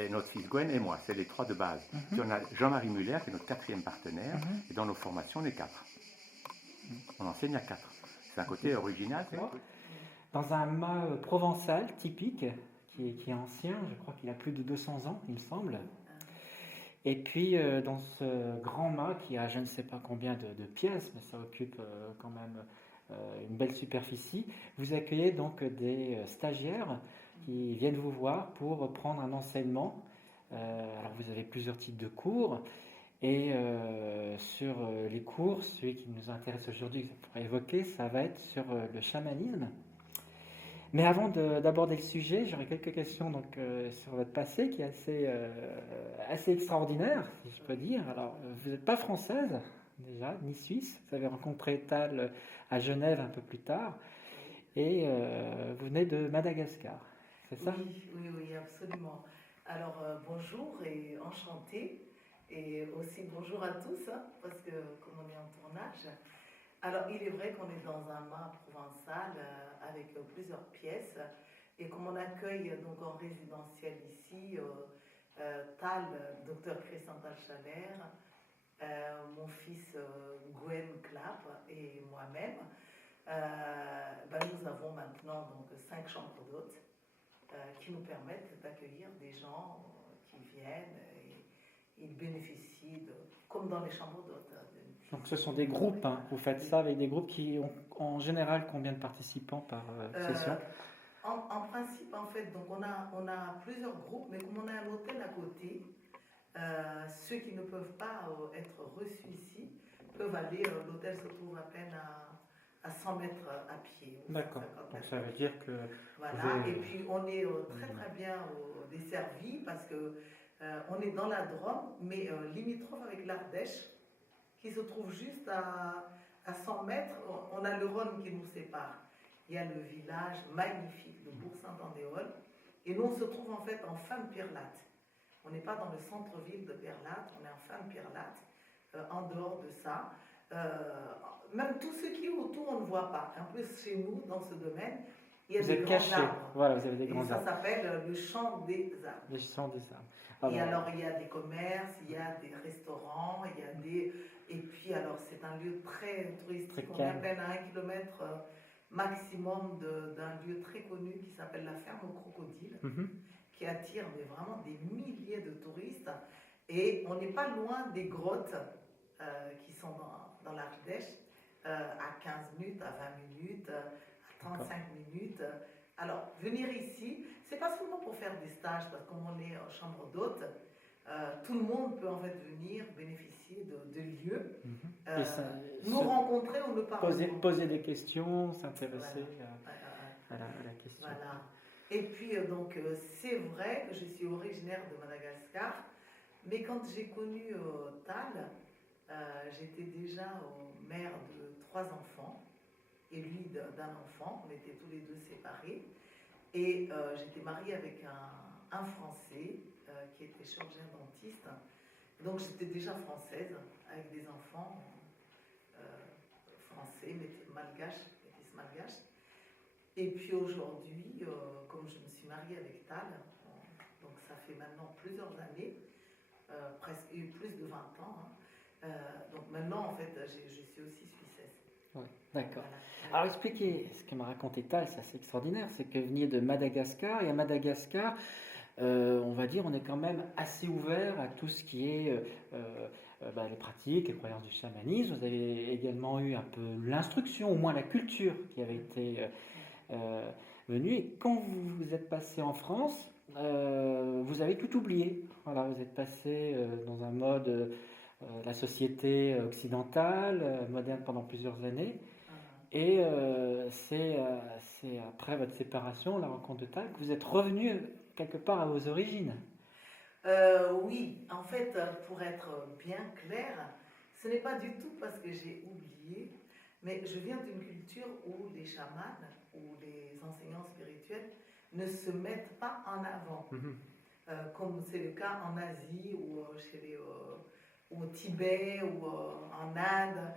c'est notre fils Gwen et moi, c'est les 3 de base. Puis on a Jean-Marie Muller, qui est notre 4e partenaire, et dans nos formations, on est 4. On enseigne à 4. C'est un côté original. Dans un mât provençal typique, qui est ancien, je crois qu'il a plus de 200 ans, il me semble. Et puis dans ce grand mât qui a je ne sais pas combien de pièces, mais ça occupe quand même une belle superficie, vous accueillez donc des stagiaires qui viennent vous voir pour prendre un enseignement. Alors vous avez plusieurs types de cours. Et sur les cours, celui qui nous intéresse aujourd'hui, que pourrait évoquer, ça va être sur le chamanisme. Mais avant d'aborder le sujet, j'aurais quelques questions donc, sur votre passé qui est assez extraordinaire, si je peux dire. Alors, vous n'êtes pas française, déjà, ni suisse. Vous avez rencontré Tal à Genève un peu plus tard. Et vous venez de Madagascar, c'est ça? Oui, absolument. Alors, bonjour et enchanté. Et aussi bonjour à tous, hein, parce que comme on est en tournage. Alors, il est vrai qu'on est dans un mât provençal avec plusieurs pièces. Et comme on accueille donc en résidentiel ici, Tal, docteur Christantal Chaler, mon fils Gwen Clapp et moi-même, nous avons maintenant donc 5 chambres d'hôtes qui nous permettent d'accueillir des gens qui viennent et ils bénéficient, comme dans les chambres d'hôtes. Donc ce sont des groupes, hein. Vous faites ça avec des groupes qui ont en général combien de participants par session? En principe, en fait, donc on a plusieurs groupes, mais comme on a un hôtel à côté, ceux qui ne peuvent pas être reçus ici peuvent aller, l'hôtel se trouve à peine à 100 mètres à pied. D'accord, donc ça veut dire que... Voilà, et puis on est très bien desservi parce que on est dans la Drôme, mais limitrophe avec l'Ardèche, qui se trouve juste à 100 mètres. On a le Rhône qui nous sépare. Il y a le village magnifique de Bourg-Saint-Andéol. Et nous, on se trouve en fait en fin de Pirlate. On n'est pas dans le centre-ville de Pirlate, on est en fin de Pirlate. En dehors de ça, même tout ce qui est autour, on ne voit pas. En plus, chez nous, dans ce domaine, il y a vous des êtes grands caché. arbres. Voilà, vous avez des grands et arbres. Ça s'appelle le champ des arbres. Le champ des arbres. Et alors, il y a des commerces, il y a des restaurants, il y a des... Et puis, alors, c'est un lieu très touristique. On est à peine à 1 kilomètre maximum d'un lieu très connu qui s'appelle la ferme aux crocodiles, qui attire vraiment des milliers de touristes. Et on n'est pas loin des grottes qui sont dans l'Ardèche, à 15 minutes, à 20 minutes, à 35 minutes. Alors, venir ici, c'est pas seulement pour faire des stages, parce que comme on est en chambre d'hôte, tout le monde peut en fait venir bénéficier de lieux, nous rencontrer ou ne pas poser des questions, s'intéresser à la question. Voilà. Et puis, donc, c'est vrai que je suis originaire de Madagascar, mais quand j'ai connu Tal, j'étais déjà mère de 3 enfants, et lui d'un enfant. On était tous les deux séparés. Et j'étais mariée avec un Français qui était chirurgien dentiste. Donc j'étais déjà française, avec des enfants français, malgaches, métis malgaches. Et puis aujourd'hui, comme je me suis mariée avec Tal, donc ça fait maintenant plusieurs années, presque plus de 20 ans. Donc maintenant, en fait, je suis aussi suissesse. Oui, d'accord. Alors expliquez ce que m'a raconté Tal, c'est assez extraordinaire, c'est que vous veniez de Madagascar, et à Madagascar, on va dire, on est quand même assez ouvert à tout ce qui est les pratiques, les croyances du chamanisme. Vous avez également eu un peu l'instruction, au moins la culture qui avait été venue. Et quand vous êtes passé en France, vous avez tout oublié. Voilà, vous êtes passé dans un mode la société occidentale, moderne pendant plusieurs années. Et c'est après votre séparation, la rencontre de Tal, que vous êtes revenu quelque part à vos origines. Oui, en fait, pour être bien clair, ce n'est pas du tout parce que j'ai oublié, mais je viens d'une culture où les chamans ou les enseignants spirituels ne se mettent pas en avant, comme c'est le cas en Asie ou au Tibet ou en Inde.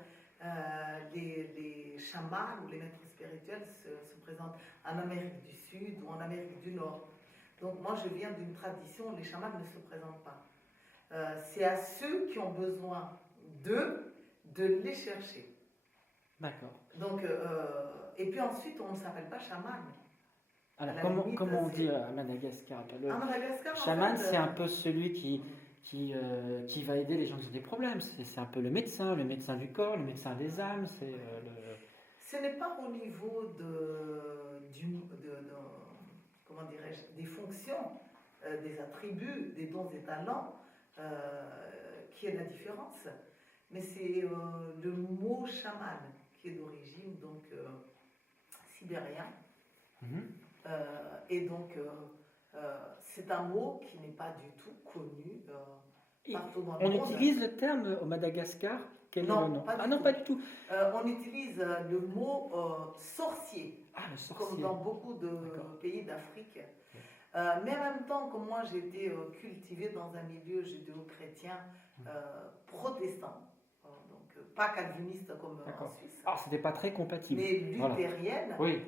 Les chamans ou les maîtres spirituels se présentent en Amérique du Sud ou en Amérique du Nord. Donc moi, je viens d'une tradition où les chamans ne se présentent pas. C'est à ceux qui ont besoin d'eux de les chercher. D'accord. Donc, et puis ensuite, on ne s'appelle pas chaman. Alors, comment on dit à Madagascar? À Madagascar, chaman, c'est un peu celui qui va aider les gens qui ont des problèmes. C'est un peu le médecin du corps, le médecin des âmes. Ce n'est pas au niveau comment dirais-je, des fonctions, des attributs, des dons et talents qui est la différence. Mais c'est le mot chaman qui est d'origine donc sibérien. Et donc c'est un mot qui n'est pas du tout connu partout dans le monde. On utilise le terme au Madagascar? Quel est le nom? Non, pas du tout. On utilise le mot sorcier, le sorcier, comme dans beaucoup de pays d'Afrique. Mais en même temps, comme moi j'ai été cultivée dans un milieu judéo-chrétien protestant, donc pas calviniste comme en Suisse. Ah, c'était pas très compatible. Mais luthérienne. Oui.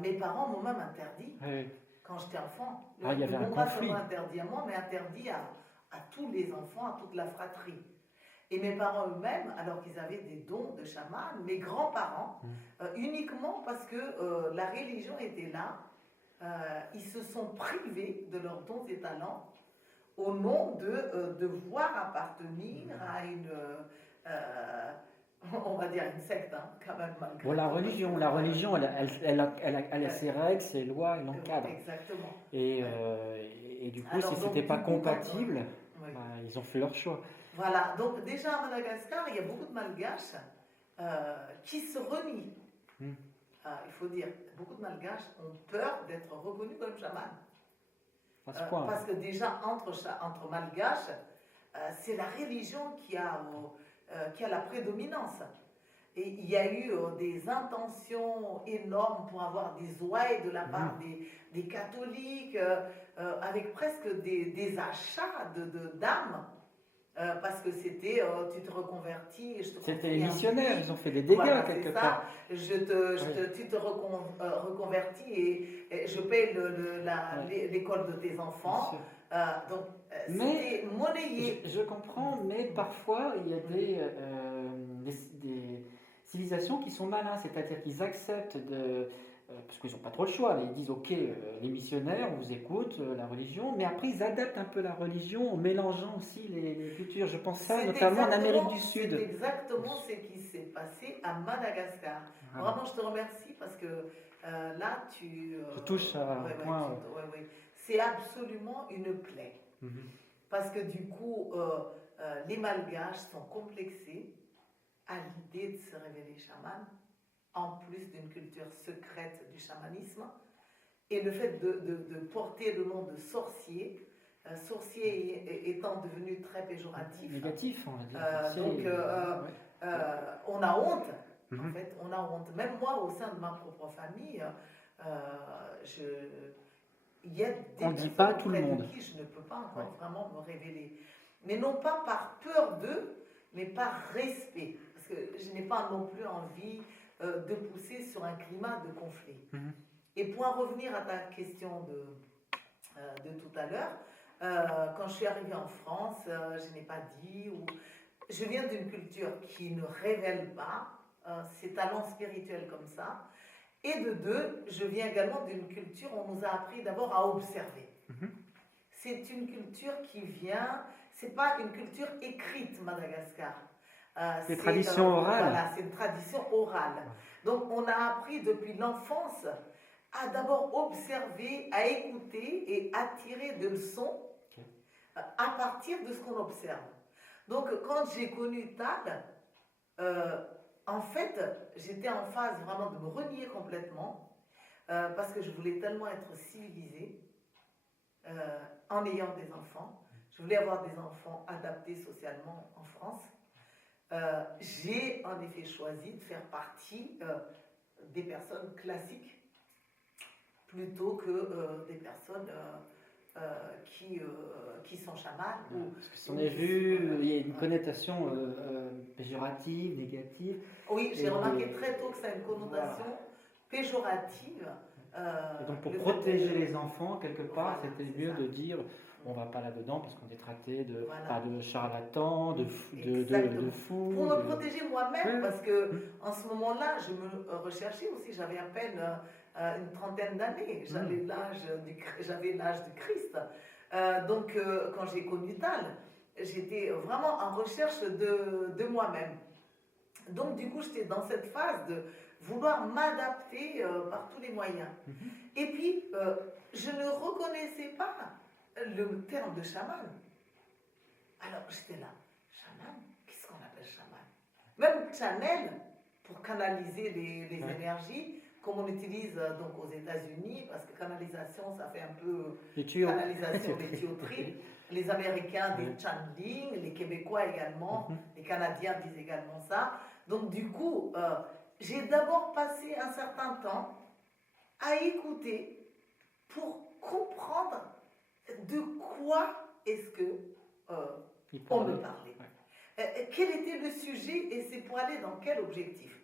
Mes parents m'ont même interdit, quand j'étais enfant. Il y avait un conflit. Pas seulement interdit à moi, mais interdit à tous les enfants, à toute la fratrie. Et mes parents eux-mêmes, alors qu'ils avaient des dons de chaman, mes grands-parents, uniquement parce que la religion était là, ils se sont privés de leurs dons et talents au nom de devoir appartenir à une... on va dire une secte, quand même. Bon, la religion, elle a ses règles, ses lois, elle encadre. Exactement. Et du coup, si c'était pas compatible, ils ont fait leur choix. Voilà, donc déjà à Madagascar, il y a beaucoup de Malgaches qui se renient. Il faut dire, beaucoup de Malgaches ont peur d'être reconnus comme chamans. Parce que déjà, entre Malgaches, c'est la religion qui a la prédominance. Et il y a eu des intentions énormes pour avoir des ouailles de la part des catholiques, avec presque des achats d'âmes. Parce que c'était, tu te reconvertis. C'était les missionnaires, ils ont fait des dégâts quelque part. Tu te reconvertis et je paye l'école de tes enfants. Donc, c'était monnayé. Je comprends, mais parfois il y a des civilisations qui sont malins, c'est-à-dire qu'ils acceptent parce qu'ils n'ont pas trop le choix, ils disent ok, les missionnaires, on vous écoute, la religion, mais après ils adaptent un peu la religion en mélangeant aussi les cultures. Je pense ça notamment en Amérique du Sud. C'est exactement ce qui s'est passé à Madagascar. Vraiment, je te remercie parce que là, tu touches à un point. C'est absolument une plaie. Parce que du coup, les Malgaches sont complexés à l'idée de se révéler chaman, en plus d'une culture secrète du chamanisme, et le fait de porter le nom de sorcier, sorcier étant devenu très péjoratif. Négatif, on va dire. Donc, on a honte, en fait, on a honte. Même moi, au sein de ma propre famille, il y a des on ne dit pas à tout le monde. De qui je ne peux pas encore vraiment me révéler. Mais non pas par peur d'eux, mais par respect. Parce que je n'ai pas non plus envie de pousser sur un climat de conflit. Et pour en revenir à ta question de tout à l'heure, quand je suis arrivée en France, je n'ai pas dit, je viens d'une culture qui ne révèle pas ses talents spirituels comme ça. Et de deux, je viens également d'une culture où on nous a appris d'abord à observer. C'est une culture qui vient, c'est pas une culture écrite, Madagascar. C'est une tradition orale. Voilà, c'est une tradition orale. Donc on a appris depuis l'enfance à d'abord observer, à écouter et à tirer de leçons à partir de ce qu'on observe. Donc quand j'ai connu Tal, en fait, j'étais en phase vraiment de me renier complètement parce que je voulais tellement être civilisée en ayant des enfants. Je voulais avoir des enfants adaptés socialement en France. J'ai en effet choisi de faire partie des personnes classiques plutôt que des personnes qui sont chamanes. Parce que si on a vu, il y a une connotation péjorative, négative. Oui, j'ai remarqué très tôt que ça a une connotation péjorative Et donc pour le protéger fait de- les enfants, quelque part, Voilà, c'était c'est mieux ça. de dire on va pas là-dedans parce qu'on est traité de, Voilà. de charlatan, de Exactement. fou. Pour me protéger moi-même, Ouais. parce que en ce moment-là, je me recherchais aussi, j'avais à peine une trentaine d'années, j'avais l'âge du Christ. Donc quand j'ai connu Tal, j'étais vraiment en recherche de moi-même. Donc du coup, j'étais dans cette phase de vouloir m'adapter par tous les moyens. Et puis, je ne reconnaissais pas le terme de chaman. Alors j'étais là, chaman, qu'est-ce qu'on appelle chaman? Même channel, pour canaliser les énergies, comme on utilise donc aux États-Unis, parce que canalisation, ça fait un peu Les tuyaux. canalisation des tuyauteries. Les Américains disent channeling, les Québécois également, les Canadiens disent également ça. Donc du coup, j'ai d'abord passé un certain temps à écouter pour comprendre de quoi est-ce que on me parlait. Quel était le sujet et c'est pour aller dans quel objectif.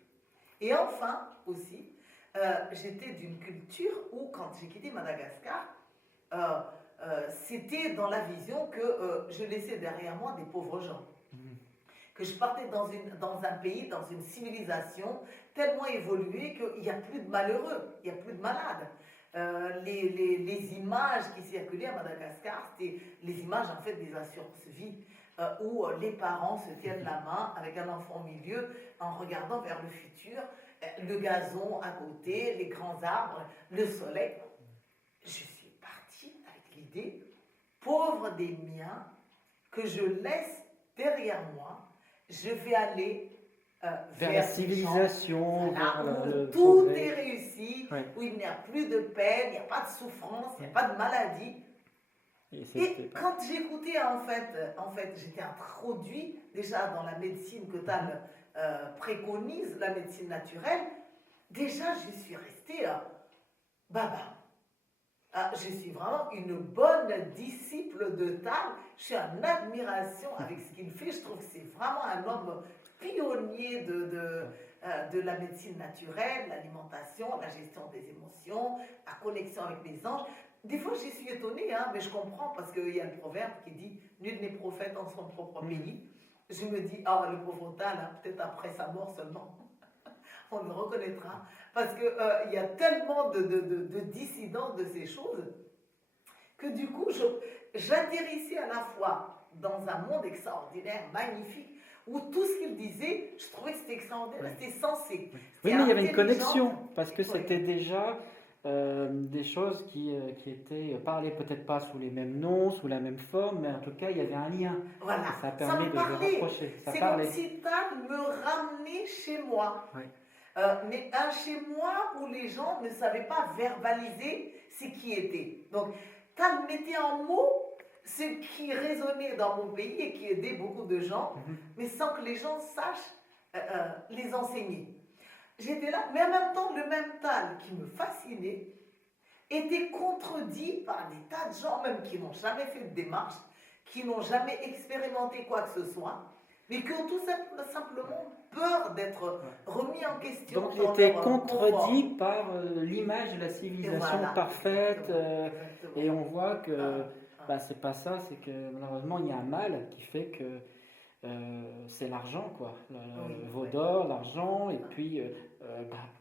Et enfin aussi, j'étais d'une culture où quand j'ai quitté Madagascar, c'était dans la vision que je laissais derrière moi des pauvres gens. Que je partais dans un pays, dans une civilisation tellement évoluée qu'il n'y a plus de malheureux, il n'y a plus de malades. Les images qui circulaient à Madagascar, c'était les images en fait des assurances-vie, où les parents se tiennent la main avec un enfant au milieu en regardant vers le futur, le gazon à côté, les grands arbres, le soleil. Je suis partie avec l'idée, pauvre des miens, que je laisse derrière moi, je vais aller vers la civilisation, voilà, vers où le tout progrès. est réussi, Ouais. où il n'y a plus de peine, il n'y a pas de souffrance, il n'y a pas de maladie. Et quand j'écoutais, en fait j'étais introduit déjà dans la médecine que Tal préconise, la médecine naturelle. Déjà, je suis restée baba. Je suis vraiment une bonne disciple de Tal. Je suis en admiration avec ce qu'il fait. Je trouve que c'est vraiment un homme pionnier de la médecine naturelle, l'alimentation, la gestion des émotions, la connexion avec les anges. Des fois, j'y suis étonnée, hein, mais je comprends parce qu'il y a le proverbe qui dit « Nul n'est prophète en son propre pays ». Je me dis « Ah, le pauvre Tal, hein, peut-être après sa mort seulement, on le reconnaîtra ». Parce qu'il y a tellement de dissidents de ces choses que du coup, j'atterrissais à la fois dans un monde extraordinaire, magnifique, où tout ce qu'il disait, je trouvais que c'était extraordinaire, c'était sensé. Oui, mais il y avait une connexion, parce que c'était déjà des choses qui étaient parlées peut-être pas sous les mêmes noms, sous la même forme, mais en tout cas, il y avait un lien. Voilà, et ça permet de les rapprocher. C'est comme si Tal me ramenait chez moi. Oui. Mais un chez moi où les gens ne savaient pas verbaliser ce qui était. Donc, Tal mettait en mots ce qui résonnait dans mon pays et qui aidait beaucoup de gens, mais sans que les gens sachent les enseigner. J'étais là, mais en même temps, le même Tal qui me fascinait était contredit par des tas de gens, même qui n'ont jamais fait de démarche, qui n'ont jamais expérimenté quoi que ce soit, mais qui ont tout simplement peur d'être remis en question. Donc il était contredit par l'image de la civilisation parfaite, exactement. Et on voit que c'est pas ça, c'est que malheureusement il y a un mal qui fait que c'est l'argent, quoi, le veau d'or, l'argent, et puis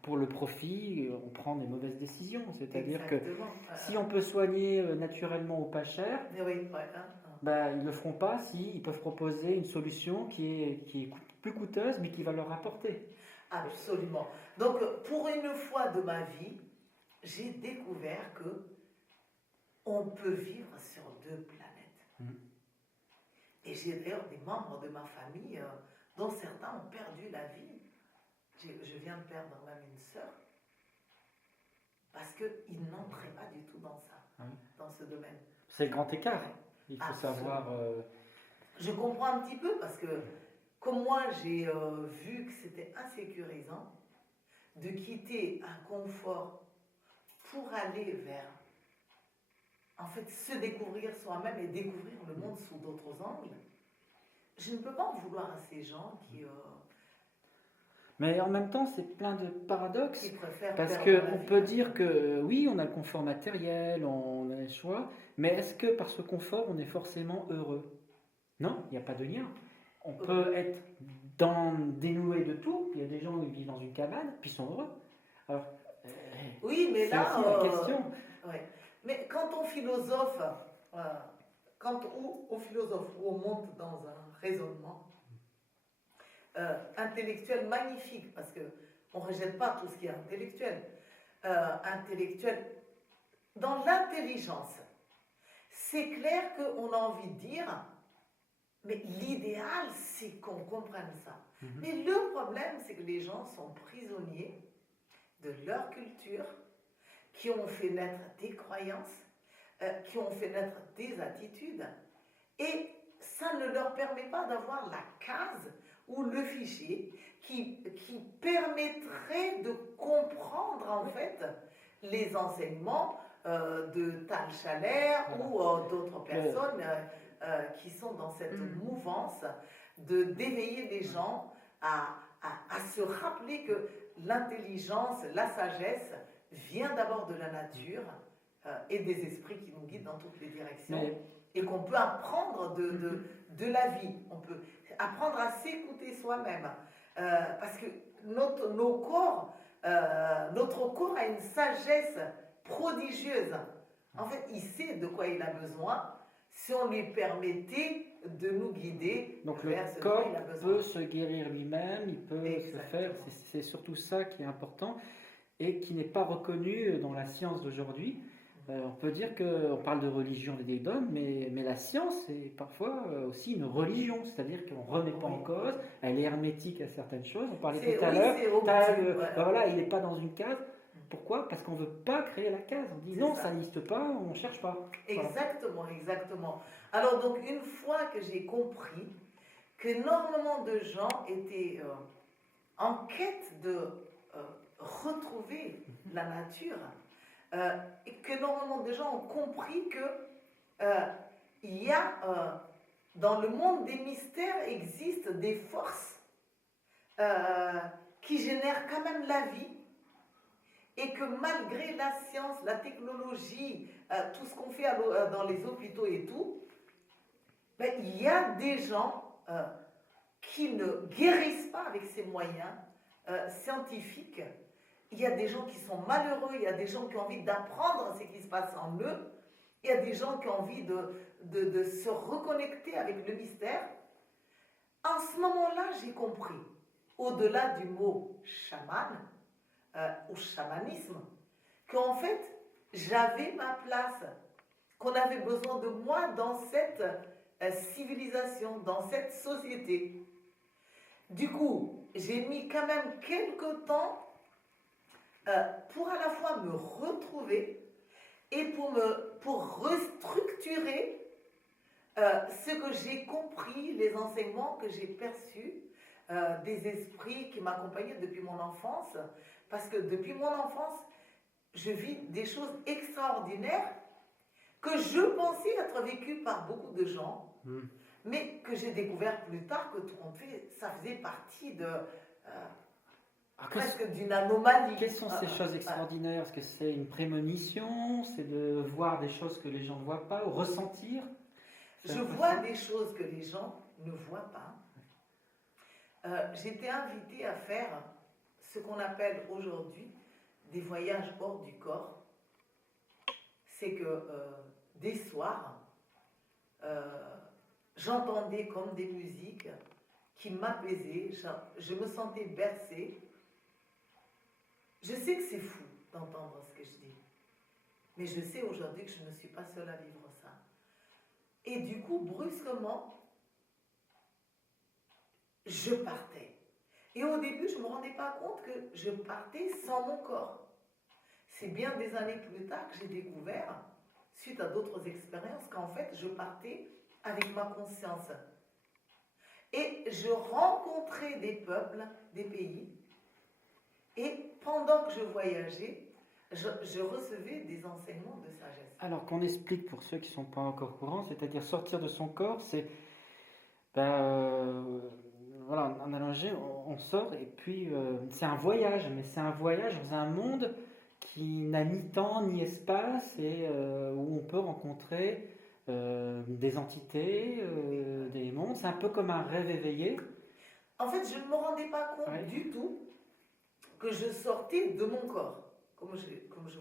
pour le profit, on prend des mauvaises décisions. C'est-à-dire que si on peut soigner naturellement ou pas cher, ils ne le feront pas s'ils peuvent proposer une solution qui est plus coûteuse, mais qui va leur rapporter. Absolument. Donc, pour une fois de ma vie, j'ai découvert que on peut vivre sur deux planètes. Et j'ai d'ailleurs des membres de ma famille dont certains ont perdu la vie. Je viens de perdre même une sœur parce qu'ils n'entraient pas du tout dans ça, dans ce domaine. C'est le grand écart. Il faut savoir... Je comprends un petit peu parce que comme moi j'ai vu que c'était insécurisant de quitter un confort pour aller vers en fait se découvrir soi-même et découvrir le monde sous d'autres angles. Je ne peux pas en vouloir à ces gens qui... Mais en même temps, c'est plein de paradoxes. Qui préfèrent Parce perdre la qu'on vie. peut dire que oui, on a le confort matériel, on a les choix, mais est-ce que par ce confort, on est forcément heureux? Non, il n'y a pas de lien. On peut être dénoué de tout. Il y a des gens qui vivent dans une cabane, puis sont heureux. Alors, Oui, mais c'est là, aussi la question. ouais. Mais quand on philosophe, ou on monte dans un raisonnement intellectuel magnifique, parce que on ne rejette pas tout ce qui est intellectuel. Intellectuel, dans l'intelligence, c'est clair qu'on a envie de dire, mais l'idéal, c'est qu'on comprenne ça. Mais le problème, c'est que les gens sont prisonniers de leur culture, qui ont fait naître des croyances, qui ont fait naître des attitudes, et ça ne leur permet pas d'avoir la case ou le fichier qui permettrait de comprendre en fait les enseignements de Tal Chaler ou d'autres personnes qui sont dans cette mouvance d'éveiller les gens à se rappeler que l'intelligence, la sagesse vient d'abord de la nature et des esprits qui nous guident dans toutes les directions, et qu'on peut apprendre de la vie. On peut apprendre à s'écouter soi-même, parce que notre corps a une sagesse prodigieuse. En fait, il sait de quoi il a besoin si on lui permettait de nous guider. Donc vers le ce corps dont il a besoin. peut se guérir lui-même, il peut se faire, c'est surtout ça qui est important et qui n'est pas reconnu dans la science d'aujourd'hui. On peut dire qu'on parle de religion des dogmes, mais la science est parfois aussi une religion, c'est-à-dire qu'on ne remet pas en cause, elle est hermétique à certaines choses. On parlait tout à l'heure, voilà, il n'est pas dans une case. Pourquoi? Parce qu'on ne veut pas créer la case. On dit non, ça n'existe pas, on ne cherche pas. Exactement, exactement. Alors donc, une fois que j'ai compris qu'énormément de gens étaient en quête de retrouver la nature, et qu'énormément de gens ont compris que il y a dans le monde des mystères existent des forces qui génèrent quand même la vie, et que malgré la science, la technologie, tout ce qu'on fait dans les hôpitaux et tout, ben, il y a des gens qui ne guérissent pas avec ces moyens scientifiques. Il y a des gens qui sont malheureux, il y a des gens qui ont envie d'apprendre ce qui se passe en eux, il y a des gens qui ont envie de se reconnecter avec le mystère. En ce moment-là, j'ai compris, au-delà du mot chaman, ou chamanisme, qu'en fait, j'avais ma place, qu'on avait besoin de moi dans cette civilisation, dans cette société. Du coup, j'ai mis quand même quelques temps pour à la fois me retrouver et pour restructurer ce que j'ai compris, les enseignements que j'ai perçus des esprits qui m'accompagnaient depuis mon enfance, parce que depuis mon enfance, je vis des choses extraordinaires que je pensais être vécues par beaucoup de gens, mais que j'ai découvert plus tard que ça faisait partie de presque d'une anomalie. Quelles sont ces choses extraordinaires? Est-ce que c'est une prémonition? C'est de voir des choses que les gens ne voient pas, ou ressentir? Je vois des choses que les gens ne voient pas. J'étais invitée à faire ce qu'on appelle aujourd'hui des voyages hors du corps. C'est que des soirs, j'entendais comme des musiques qui m'apaisaient, je me sentais bercée. Je sais que c'est fou d'entendre ce que je dis, mais je sais aujourd'hui que je ne suis pas seule à vivre ça. Et du coup, brusquement, je partais. Et au début, je ne me rendais pas compte que je partais sans mon corps. C'est bien des années plus tard que j'ai découvert, suite à d'autres expériences, qu'en fait, je partais avec ma conscience. Et je rencontrais des peuples, des pays, et pendant que je voyageais, je recevais des enseignements de sagesse. Alors qu'on explique pour ceux qui ne sont pas encore au courant, c'est-à-dire sortir de son corps, c'est voilà, en allongé, on sort et puis c'est un voyage, mais c'est un voyage dans un monde qui n'a ni temps ni espace et où on peut rencontrer des entités, des mondes. C'est un peu comme un rêve éveillé. En fait, je ne me rendais pas compte du tout que je sortais de mon corps.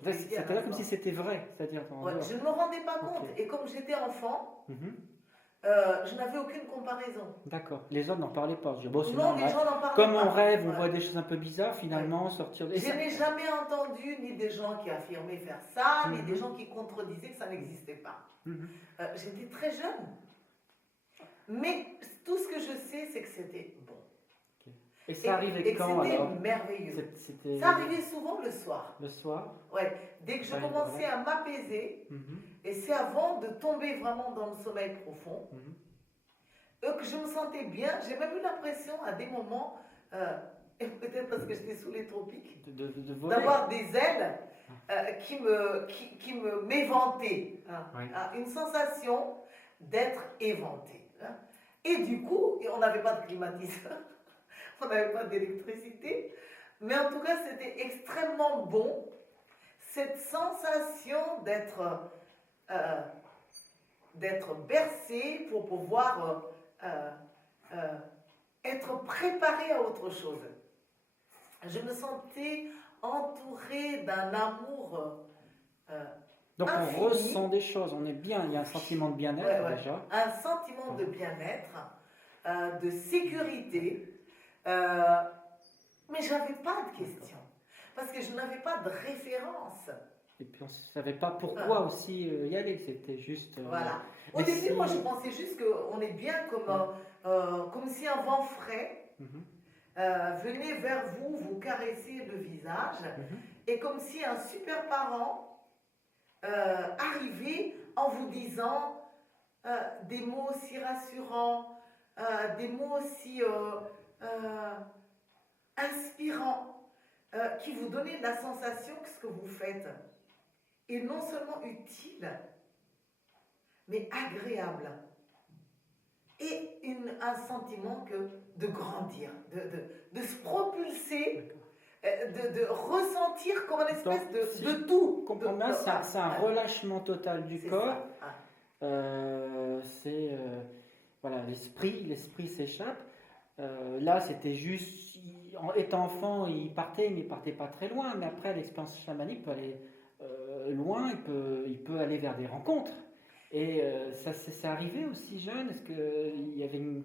C'est-à-dire comme si c'était vrai. C'est-à-dire, je ne me rendais pas compte. Et comme j'étais enfant, je n'avais aucune comparaison. D'accord. Les autres n'en parlaient pas. Non, les gens n'en parlaient comme pas. on rêve, on voit des choses un peu bizarres, finalement, sortir de... Je n'ai jamais entendu ni des gens qui affirmaient faire ça, ni des gens qui contredisaient que ça n'existait pas. J'étais très jeune. Mais tout ce que je sais, c'est que c'était bon. Et ça arrivait quand alors? C'était merveilleux. Ça arrivait souvent le soir. Le soir? Ouais. Dès que je commençais à m'apaiser, et c'est avant de tomber vraiment dans le sommeil profond, que je me sentais bien. J'ai même eu l'impression à des moments, et peut-être parce que j'étais sous les tropiques, d'avoir des ailes qui m'éventaient. Une sensation d'être éventé. Et du coup, on n'avait pas de climatiseur. On n'avait pas d'électricité, mais en tout cas, c'était extrêmement bon, cette sensation d'être bercé pour pouvoir être préparé à autre chose. Je me sentais entourée d'un amour donc infini. On ressent des choses, on est bien, il y a un sentiment de bien-être déjà. Un sentiment de bien-être, de sécurité. Mais je n'avais pas de questions, parce que je n'avais pas de référence. Et puis on ne savait pas pourquoi aussi y aller, c'était juste... Voilà. Au début, moi je pensais juste qu'on est bien comme si un vent frais venait vers vous, vous caresser le visage, et comme si un super parent arrivait en vous disant des mots si rassurants, des mots aussi... inspirant, qui vous donnait la sensation que ce que vous faites est non seulement utile, mais agréable. Et un sentiment de grandir, de se propulser, de ressentir comme une espèce de tout. C'est un relâchement total du corps. Voilà, l'esprit s'échappe. Là, c'était juste, étant enfant, il partait, mais il partait pas très loin. Mais après, l'expérience chamanique peut aller loin, il peut aller vers des rencontres. Et ça, c'est arrivé aussi jeune. Est-ce qu'il y avait une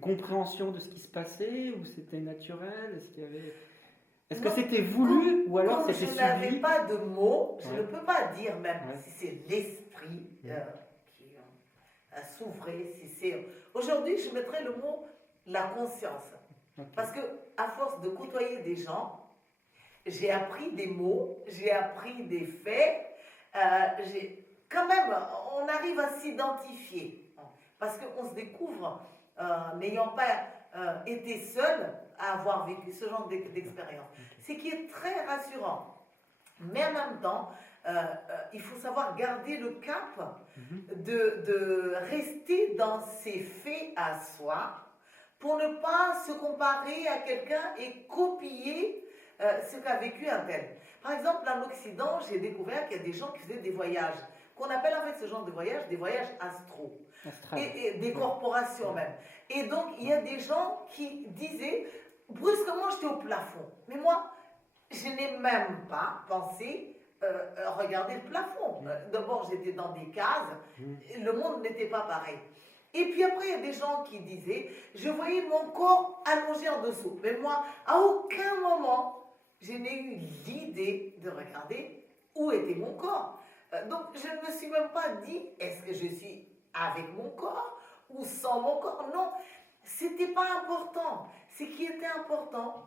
compréhension de ce qui se passait, ou c'était naturel? Est-ce que c'était voulu, ou alors c'était subi? Je n'avais pas de mots, je ne peux pas dire même si c'est l'esprit qui a s'ouvrait, si c'est... Aujourd'hui, je mettrais le mot la conscience. Parce que à force de côtoyer des gens, j'ai appris des mots, j'ai appris des faits, quand même, on arrive à s'identifier. Parce qu'on se découvre n'ayant pas été seul à avoir vécu ce genre d'expérience. Ce qui est très rassurant. Mais en même temps, il faut savoir garder le cap de rester dans ses faits à soi, pour ne pas se comparer à quelqu'un et copier ce qu'a vécu un tel. Par exemple, en Occident, j'ai découvert qu'il y a des gens qui faisaient des voyages, qu'on appelle en fait ce genre de voyage des voyages astraux, et des corporations même. Et donc, il y a des gens qui disaient, brusquement, j'étais au plafond. Mais moi, je n'ai même pas pensé regarder le plafond. D'abord, j'étais dans des cases, le monde n'était pas pareil. Et puis après, il y a des gens qui disaient, je voyais mon corps allongé en dessous. Mais moi, à aucun moment, je n'ai eu l'idée de regarder où était mon corps. Donc, je ne me suis même pas dit, est-ce que je suis avec mon corps ou sans mon corps? Non, c'était pas important. Ce qui était important,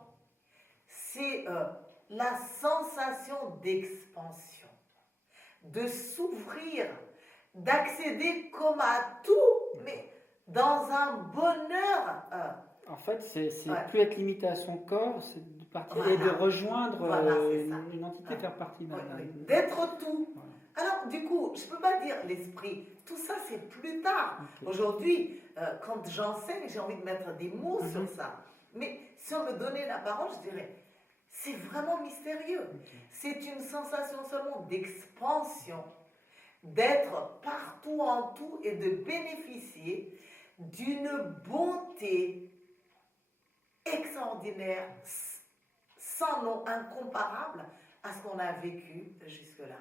c'est la sensation d'expansion, de s'ouvrir, d'accéder comme à tout, mais dans un bonheur. En fait, c'est plus être limité à son corps, c'est de partir et de rejoindre une entité, faire partie d'un... D'être tout. Alors, du coup, je ne peux pas dire l'esprit. Tout ça, c'est plus tard. Aujourd'hui, quand j'enseigne, j'ai envie de mettre des mots sur ça. Mais si on me donnait la parole, je dirais, c'est vraiment mystérieux. C'est une sensation seulement d'expansion, d'être partout en tout et de bénéficier d'une bonté extraordinaire, sans nom, incomparable à ce qu'on a vécu jusque-là.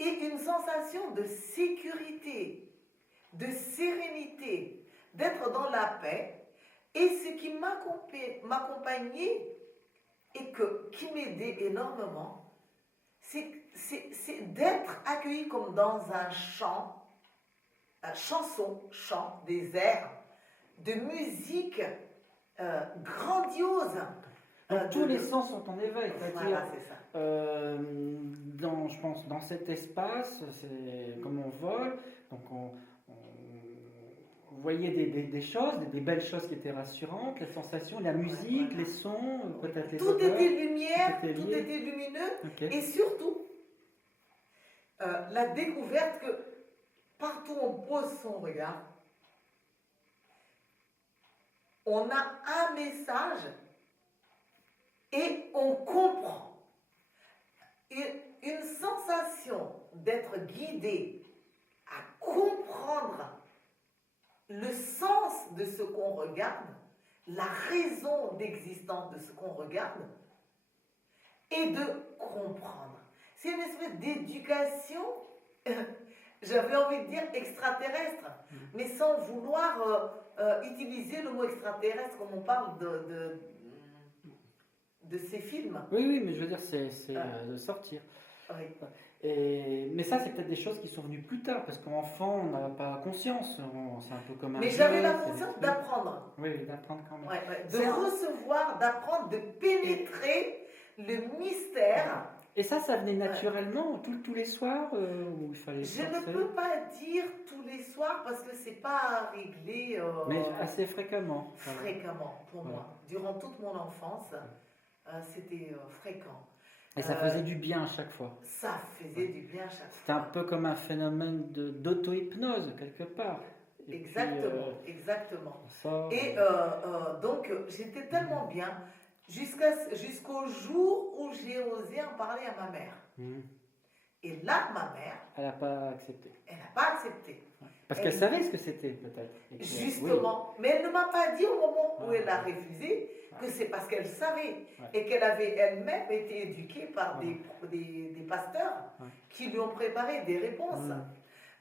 Et une sensation de sécurité, de sérénité, d'être dans la paix. Et ce qui m'accompagnait et qui m'aidait énormément, c'est d'être accueilli comme dans un chant, chant, des airs, de musique grandiose. Tous les sens sont en éveil. Voilà, c'est ça. Je pense, dans cet espace, c'est comme on vole, donc vous voyez des choses, des belles choses qui étaient rassurantes, les sensations, la musique, les sons, peut-être les Tout odeurs, était lumière, tout était lumineux, okay. Et surtout, la découverte que partout où on pose son regard, on a un message et on comprend. Une sensation d'être guidé à comprendre le sens de ce qu'on regarde, la raison d'existence de ce qu'on regarde, et de comprendre. C'est une espèce d'éducation, j'avais envie de dire extraterrestre, mais sans vouloir utiliser le mot extraterrestre comme on parle de ces films. Oui, mais je veux dire, c'est de sortir. Oui. Mais ça, c'est peut-être des choses qui sont venues plus tard, parce qu'enfant, on n'a pas conscience, c'est un peu comme un Mais jeu, j'avais la conscience d'apprendre. Oui, d'apprendre quand même. De recevoir, d'apprendre, de pénétrer le mystère. Et ça venait naturellement tous les soirs où il fallait Je ne peux pas dire tous les soirs parce que c'est pas réglé. Mais assez fréquemment. Fréquemment, pour moi. Durant toute mon enfance, c'était fréquent. Et ça faisait du bien à chaque fois. Ça faisait du bien à chaque fois. C'était un peu comme un phénomène d'auto-hypnose, quelque part. Et exactement, puis, exactement. Ça, et donc, j'étais tellement bien jusqu'au jour où j'ai osé en parler à ma mère. Et là, ma mère... Elle n'a pas accepté. Elle n'a pas accepté. Parce qu'elle savait ce que c'était, peut-être. Justement. Oui. Mais elle ne m'a pas dit au moment où elle a refusé que c'est parce qu'elle savait et qu'elle avait elle-même été éduquée par des pasteurs qui lui ont préparé des réponses.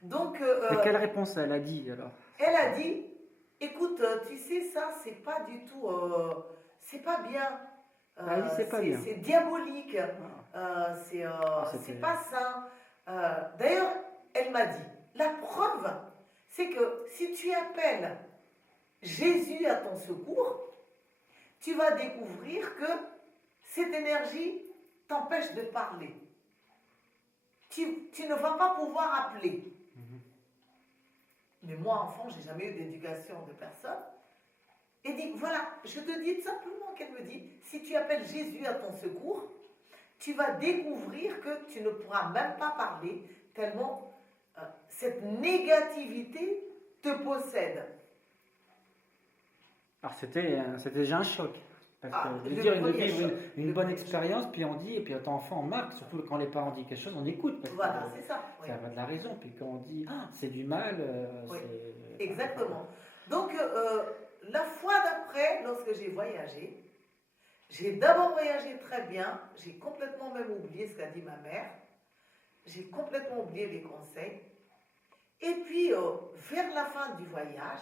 Donc, et quelle réponse elle a dit alors? Elle a dit, écoute, tu sais, ça, c'est pas du tout... c'est pas bien. C'est diabolique. C'est pas sain. D'ailleurs, elle m'a dit, la preuve, c'est que si tu appelles Jésus à ton secours, tu vas découvrir que cette énergie t'empêche de parler. Tu ne vas pas pouvoir appeler. Mais moi, enfant, j'ai jamais eu d'éducation de personne. Et dit, voilà, je te dis simplement qu'elle me dit, si tu appelles Jésus à ton secours, tu vas découvrir que tu ne pourras même pas parler, tellement cette négativité te possède. Alors c'était déjà un choc. Parce que de dire une bonne expérience, puis on dit, et puis ton enfant on marque, surtout quand les parents disent quelque chose, on écoute. Parce voilà, c'est ça. Ça va de la raison. Puis quand on dit c'est du mal, c'est... Exactement. Donc la fois d'après, lorsque j'ai voyagé, j'ai d'abord voyagé très bien, j'ai complètement même oublié ce qu'a dit ma mère, j'ai complètement oublié les conseils. Et puis, vers la fin du voyage,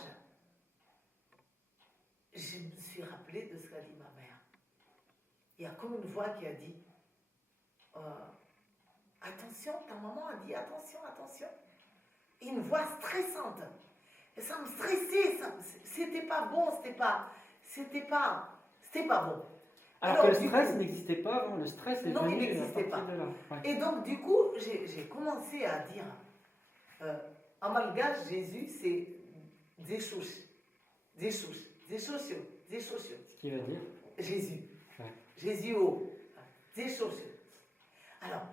je me suis rappelé de ce qu'a dit ma mère. Il y a comme une voix qui a dit, attention, ta maman a dit attention, attention. Et une voix stressante. Et ça me stressait, c'était pas bon, c'était pas bon. Alors que le stress n'existait pas avant, le stress est non, venu il n'existait pas. De là. Et donc, du coup, j'ai commencé à dire, en malgache, Jésus, c'est Zéchouch. Ce qui veut dire Jésus. Ouais. Jésus, Zéchouch. Alors,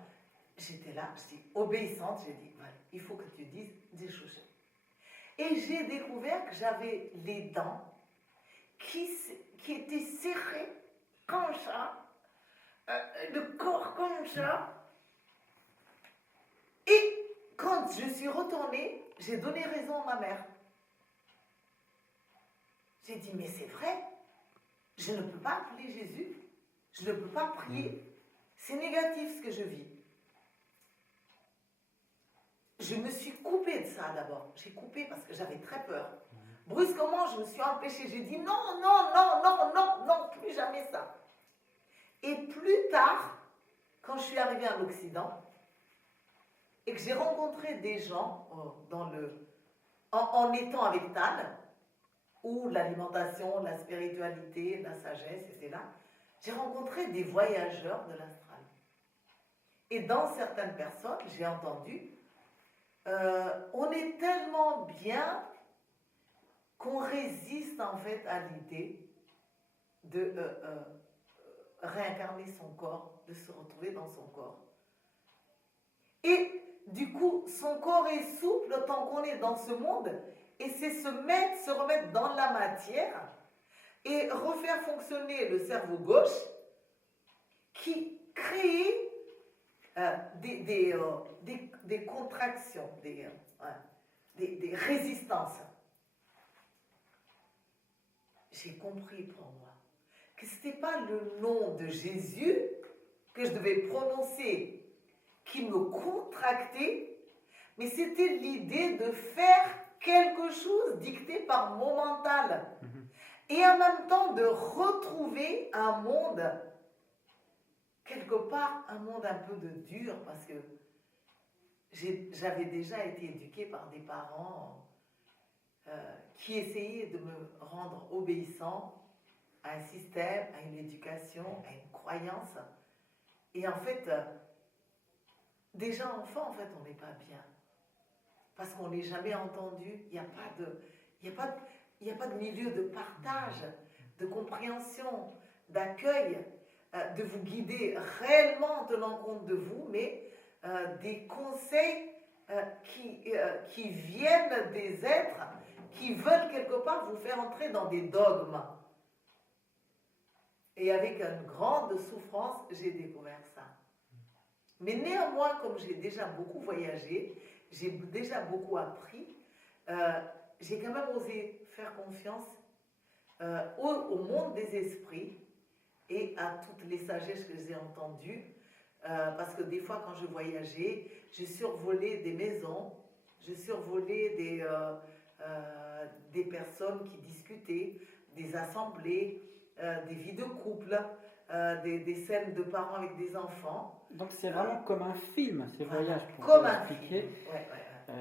j'étais là, j'étais obéissante, j'ai dit, voilà, il faut que tu dises Zéchouch. Et j'ai découvert que j'avais les dents qui étaient serrées comme ça, le corps comme ça. Et quand je suis retournée, j'ai donné raison à ma mère. J'ai dit, mais c'est vrai, je ne peux pas appeler Jésus, je ne peux pas prier, c'est négatif ce que je vis. Je me suis coupée de ça d'abord. J'ai coupé parce que j'avais très peur. Brusquement, je me suis empêchée. J'ai dit non, non, non, non, non, non, plus jamais ça. Et plus tard, quand je suis arrivée en Occident et que j'ai rencontré des gens en étant avec Tal, où l'alimentation, la spiritualité, la sagesse étaient là, j'ai rencontré des voyageurs de l'astral. Et dans certaines personnes, j'ai entendu on est tellement bien qu'on résiste en fait à l'idée de réincarner son corps, de se retrouver dans son corps. Et du coup, son corps est souple tant qu'on est dans ce monde, et c'est se remettre dans la matière et refaire fonctionner le cerveau gauche qui crée des contractions, des résistances. J'ai compris pour moi que ce n'était pas le nom de Jésus que je devais prononcer qui me contractait, mais c'était l'idée de faire quelque chose dicté par mon mental. Et en même temps de retrouver un monde, quelque part, un monde un peu de dur, parce que j'avais déjà été éduquée par des parents qui essayaient de me rendre obéissant à un système, à une éducation, à une croyance. Et en fait, déjà enfant, en fait, on n'est pas bien. Parce qu'on n'est jamais entendu, il n'y a pas de milieu de partage, de compréhension, d'accueil, de vous guider réellement en tenant compte de vous, mais des conseils qui viennent des êtres qui veulent quelque part vous faire entrer dans des dogmes. Et avec une grande souffrance, j'ai découvert ça. Mais néanmoins, comme j'ai déjà beaucoup voyagé, j'ai déjà beaucoup appris, j'ai quand même osé faire confiance au monde des esprits et à toutes les sagesses que j'ai entendues, parce que des fois quand je voyageais, je survolais des maisons, je survolais des personnes qui discutaient, des assemblées, des vies de couple, des scènes de parents avec des enfants. Donc c'est vraiment comme un film, ces voyages, pour comme un expliquer. film.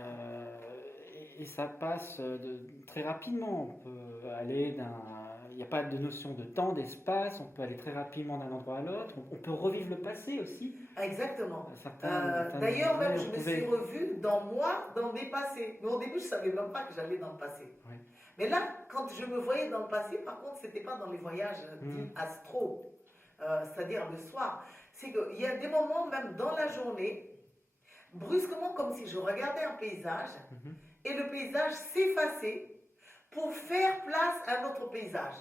Et ça passe très rapidement. On peut aller il n'y a pas de notion de temps, d'espace, on peut aller très rapidement d'un endroit à l'autre, on peut revivre le passé aussi. Exactement. D'ailleurs, même je me suis revue dans mes passés. Mais au début, je ne savais même pas que j'allais dans le passé. Oui. Mais là, quand je me voyais dans le passé, par contre, ce n'était pas dans les voyages dits astro, c'est-à-dire le soir. C'est qu'il y a des moments, même dans la journée, brusquement, comme si je regardais un paysage, et le paysage s'effaçait pour faire place à un autre paysage.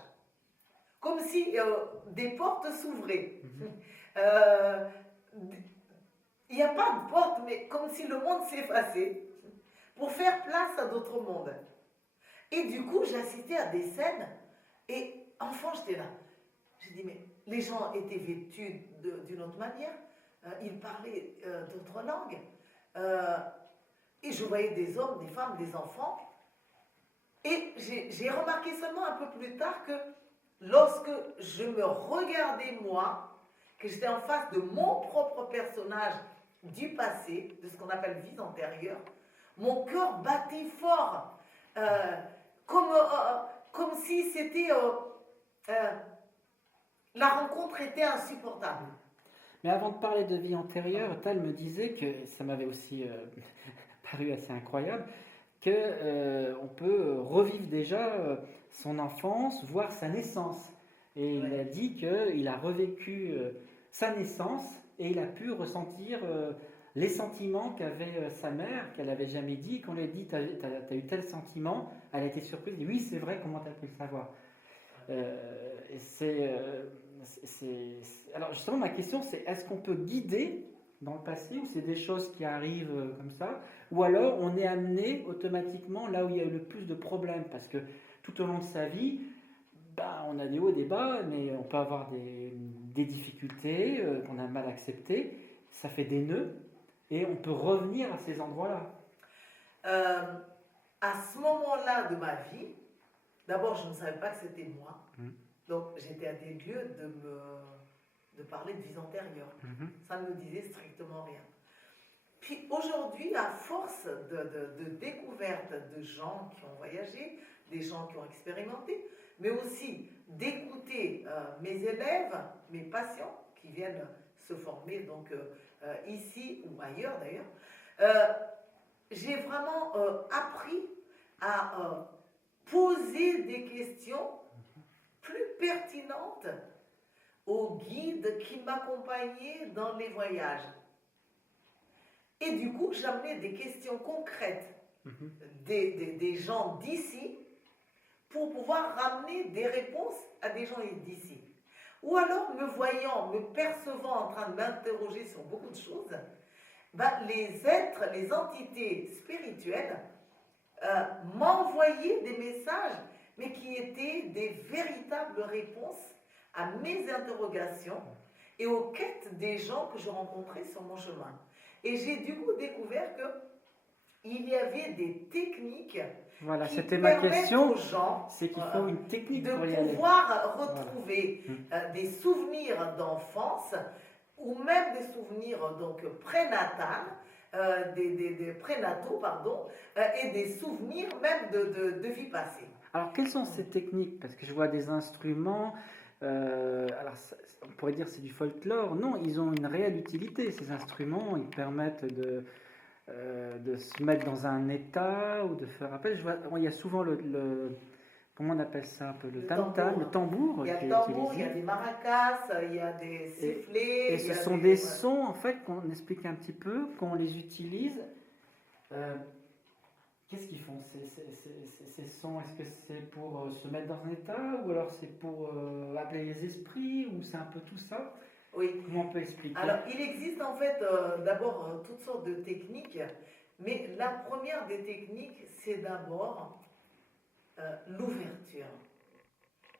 Comme si des portes s'ouvraient. Il n'y a pas de porte, mais comme si le monde s'effaçait pour faire place à d'autres mondes. Et du coup, j'assistais à des scènes, et enfant, j'étais là. J'ai dit, mais les gens étaient vêtus d'une autre manière, ils parlaient d'autres langues, et je voyais des hommes, des femmes, des enfants. Et j'ai remarqué seulement un peu plus tard que lorsque je me regardais moi, que j'étais en face de mon propre personnage du passé, de ce qu'on appelle vie antérieure, mon cœur battait fort, comme si c'était la rencontre était insupportable. Mais avant de parler de vie antérieure, Tal me disait que ça m'avait aussi paru assez incroyable, qu'on peut revivre déjà son enfance, voire sa naissance. Et il a dit qu'il a revécu sa naissance et il a pu ressentir les sentiments qu'avait sa mère, qu'elle n'avait jamais dit. Quand on lui a dit, t'as eu tel sentiment, elle a été surprise. Elle dit, oui, c'est vrai, comment tu as pu le savoir? Alors justement, ma question, c'est est-ce qu'on peut guider dans le passé, ou c'est des choses qui arrivent comme ça, ou alors on est amené automatiquement là où il y a eu le plus de problèmes, parce que tout au long de sa vie, on a des hauts et des bas, mais on peut avoir des difficultés qu'on a mal acceptées, ça fait des nœuds, et on peut revenir à ces endroits-là. À ce moment-là de ma vie, d'abord, je ne savais pas que c'était moi. Donc, j'étais à des lieux de parler de vies antérieures. Ça ne me disait strictement rien. Puis aujourd'hui, à force de découverte de gens qui ont voyagé, des gens qui ont expérimenté, mais aussi d'écouter mes élèves, mes patients qui viennent se former donc ici ou ailleurs d'ailleurs, j'ai vraiment appris à poser des questions plus pertinentes aux guides qui m'accompagnaient dans les voyages. Et du coup, j'amenais des questions concrètes des gens d'ici pour pouvoir ramener des réponses à des gens d'ici. Ou alors, me voyant, me percevant en train de m'interroger sur beaucoup de choses, les êtres, les entités spirituelles m'envoyaient des messages, mais qui étaient des véritables réponses à mes interrogations et aux quêtes des gens que je rencontrais sur mon chemin. Et j'ai du coup découvert qu'il y avait des techniques voilà, qui c'était ma question, aux gens c'est qu'il faut une technique de pour y aller. pouvoir retrouver des souvenirs d'enfance ou même des souvenirs donc des prénataux, et des souvenirs même de vie passée. Alors, quelles sont ces techniques? Parce que je vois des instruments, alors on pourrait dire c'est du folklore. Non, ils ont une réelle utilité, ces instruments. Ils permettent de se mettre dans un état ou de faire appel. Je vois, il y a souvent comment on appelle ça un peu, le tam-tam, le tambour. Il y a le tambour, il y a des maracas, il y a des sifflets. Et ce sont des sons, en fait, qu'on explique un petit peu, qu'on les utilise. Qu'est-ce qu'ils font ces sons? Est-ce que c'est pour se mettre dans un état, ou alors c'est pour appeler les esprits, ou c'est un peu tout ça? Oui. Comment on peut expliquer? Alors, il existe en fait d'abord toutes sortes de techniques, mais la première des techniques, c'est d'abord l'ouverture.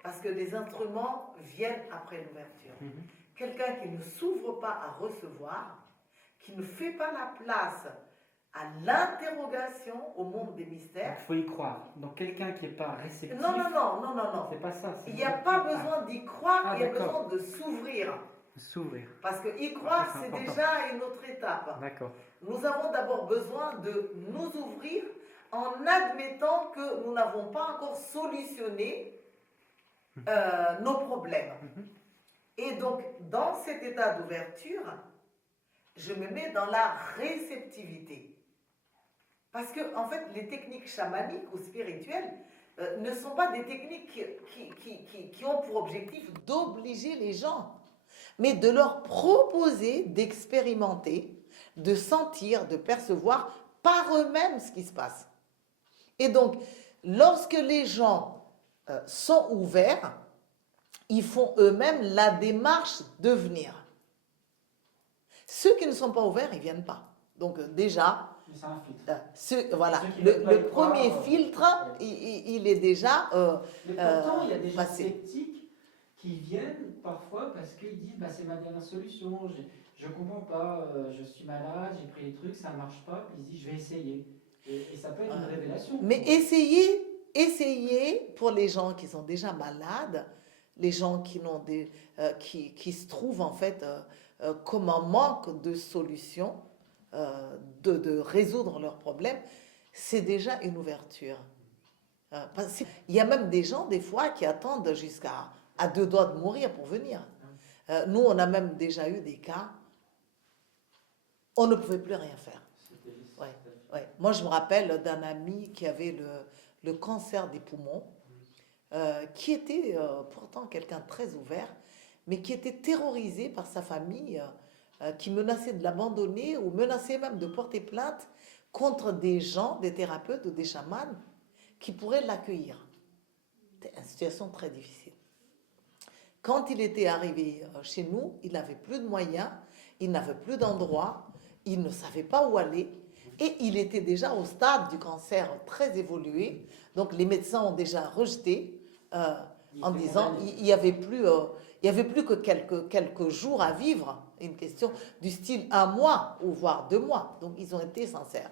Parce que les instruments viennent après l'ouverture. Quelqu'un qui ne s'ouvre pas à recevoir, qui ne fait pas la place à l'interrogation au monde des mystères. Il faut y croire. Donc quelqu'un qui n'est pas réceptif. Non. C'est pas ça. Il n'y a pas besoin d'y croire, il y a besoin de s'ouvrir. S'ouvrir. Parce que y croire, c'est déjà une autre étape. D'accord. Nous avons d'abord besoin de nous ouvrir en admettant que nous n'avons pas encore solutionné nos problèmes. Et donc, dans cet état d'ouverture, je me mets dans la réceptivité. Parce que, en fait, les techniques chamaniques ou spirituelles ne sont pas des techniques qui ont pour objectif d'obliger les gens, mais de leur proposer d'expérimenter, de sentir, de percevoir par eux-mêmes ce qui se passe. Et donc, lorsque les gens sont ouverts, ils font eux-mêmes la démarche de venir. Ceux qui ne sont pas ouverts, ils ne viennent pas. Donc déjà, le premier filtre, il est déjà mais pourtant, il y a des gens sceptiques qui viennent parfois parce qu'ils disent c'est ma dernière solution, je ne comprends pas, je suis malade, j'ai pris des trucs, ça ne marche pas, puis ils disent je vais essayer. Et ça peut être une révélation. Mais essayez pour les gens qui sont déjà malades, les gens qui se trouvent en fait comme un manque de solutions, de résoudre leurs problèmes, c'est déjà une ouverture. Il y a même des gens, des fois, qui attendent jusqu'à 2 doigts de mourir pour venir. Nous, on a même déjà eu des cas, on ne pouvait plus rien faire. Ouais. Moi, je me rappelle d'un ami qui avait le cancer des poumons, qui était pourtant quelqu'un de très ouvert, mais qui était terrorisé par sa famille qui menaçaient de l'abandonner ou menaçaient même de porter plainte contre des gens, des thérapeutes ou des chamans qui pourraient l'accueillir. C'était une situation très difficile. Quand il était arrivé chez nous, il n'avait plus de moyens, il n'avait plus d'endroit, il ne savait pas où aller et il était déjà au stade du cancer très évolué. Donc les médecins ont déjà rejeté en disant il n'y avait plus que quelques jours à vivre, une question du style 1 mois ou voire 2 mois. Donc ils ont été sincères.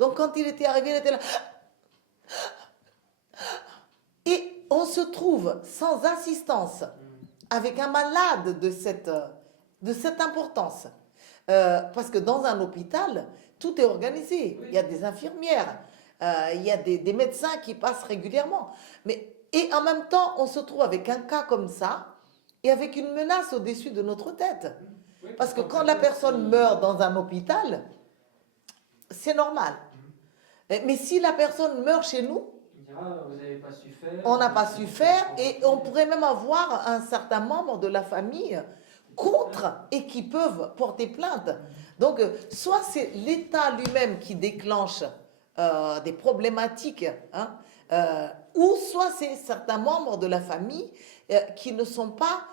Donc quand il était arrivé, il était là. Et on se trouve sans assistance avec un malade de cette importance. Parce que dans un hôpital, tout est organisé. Il y a des infirmières, il y a des médecins qui passent régulièrement. Et en même temps, on se trouve avec un cas comme ça et avec une menace au-dessus de notre tête. Parce que quand la personne meurt dans un hôpital, c'est normal. Mais si la personne meurt chez nous, vous n'avez pas su faire, on n'a pas su faire et on pourrait même avoir un certain membre de la famille contre et qui peuvent porter plainte. Donc, soit c'est l'État lui-même qui déclenche des problématiques, ou soit c'est certains membres de la famille qui ne sont pas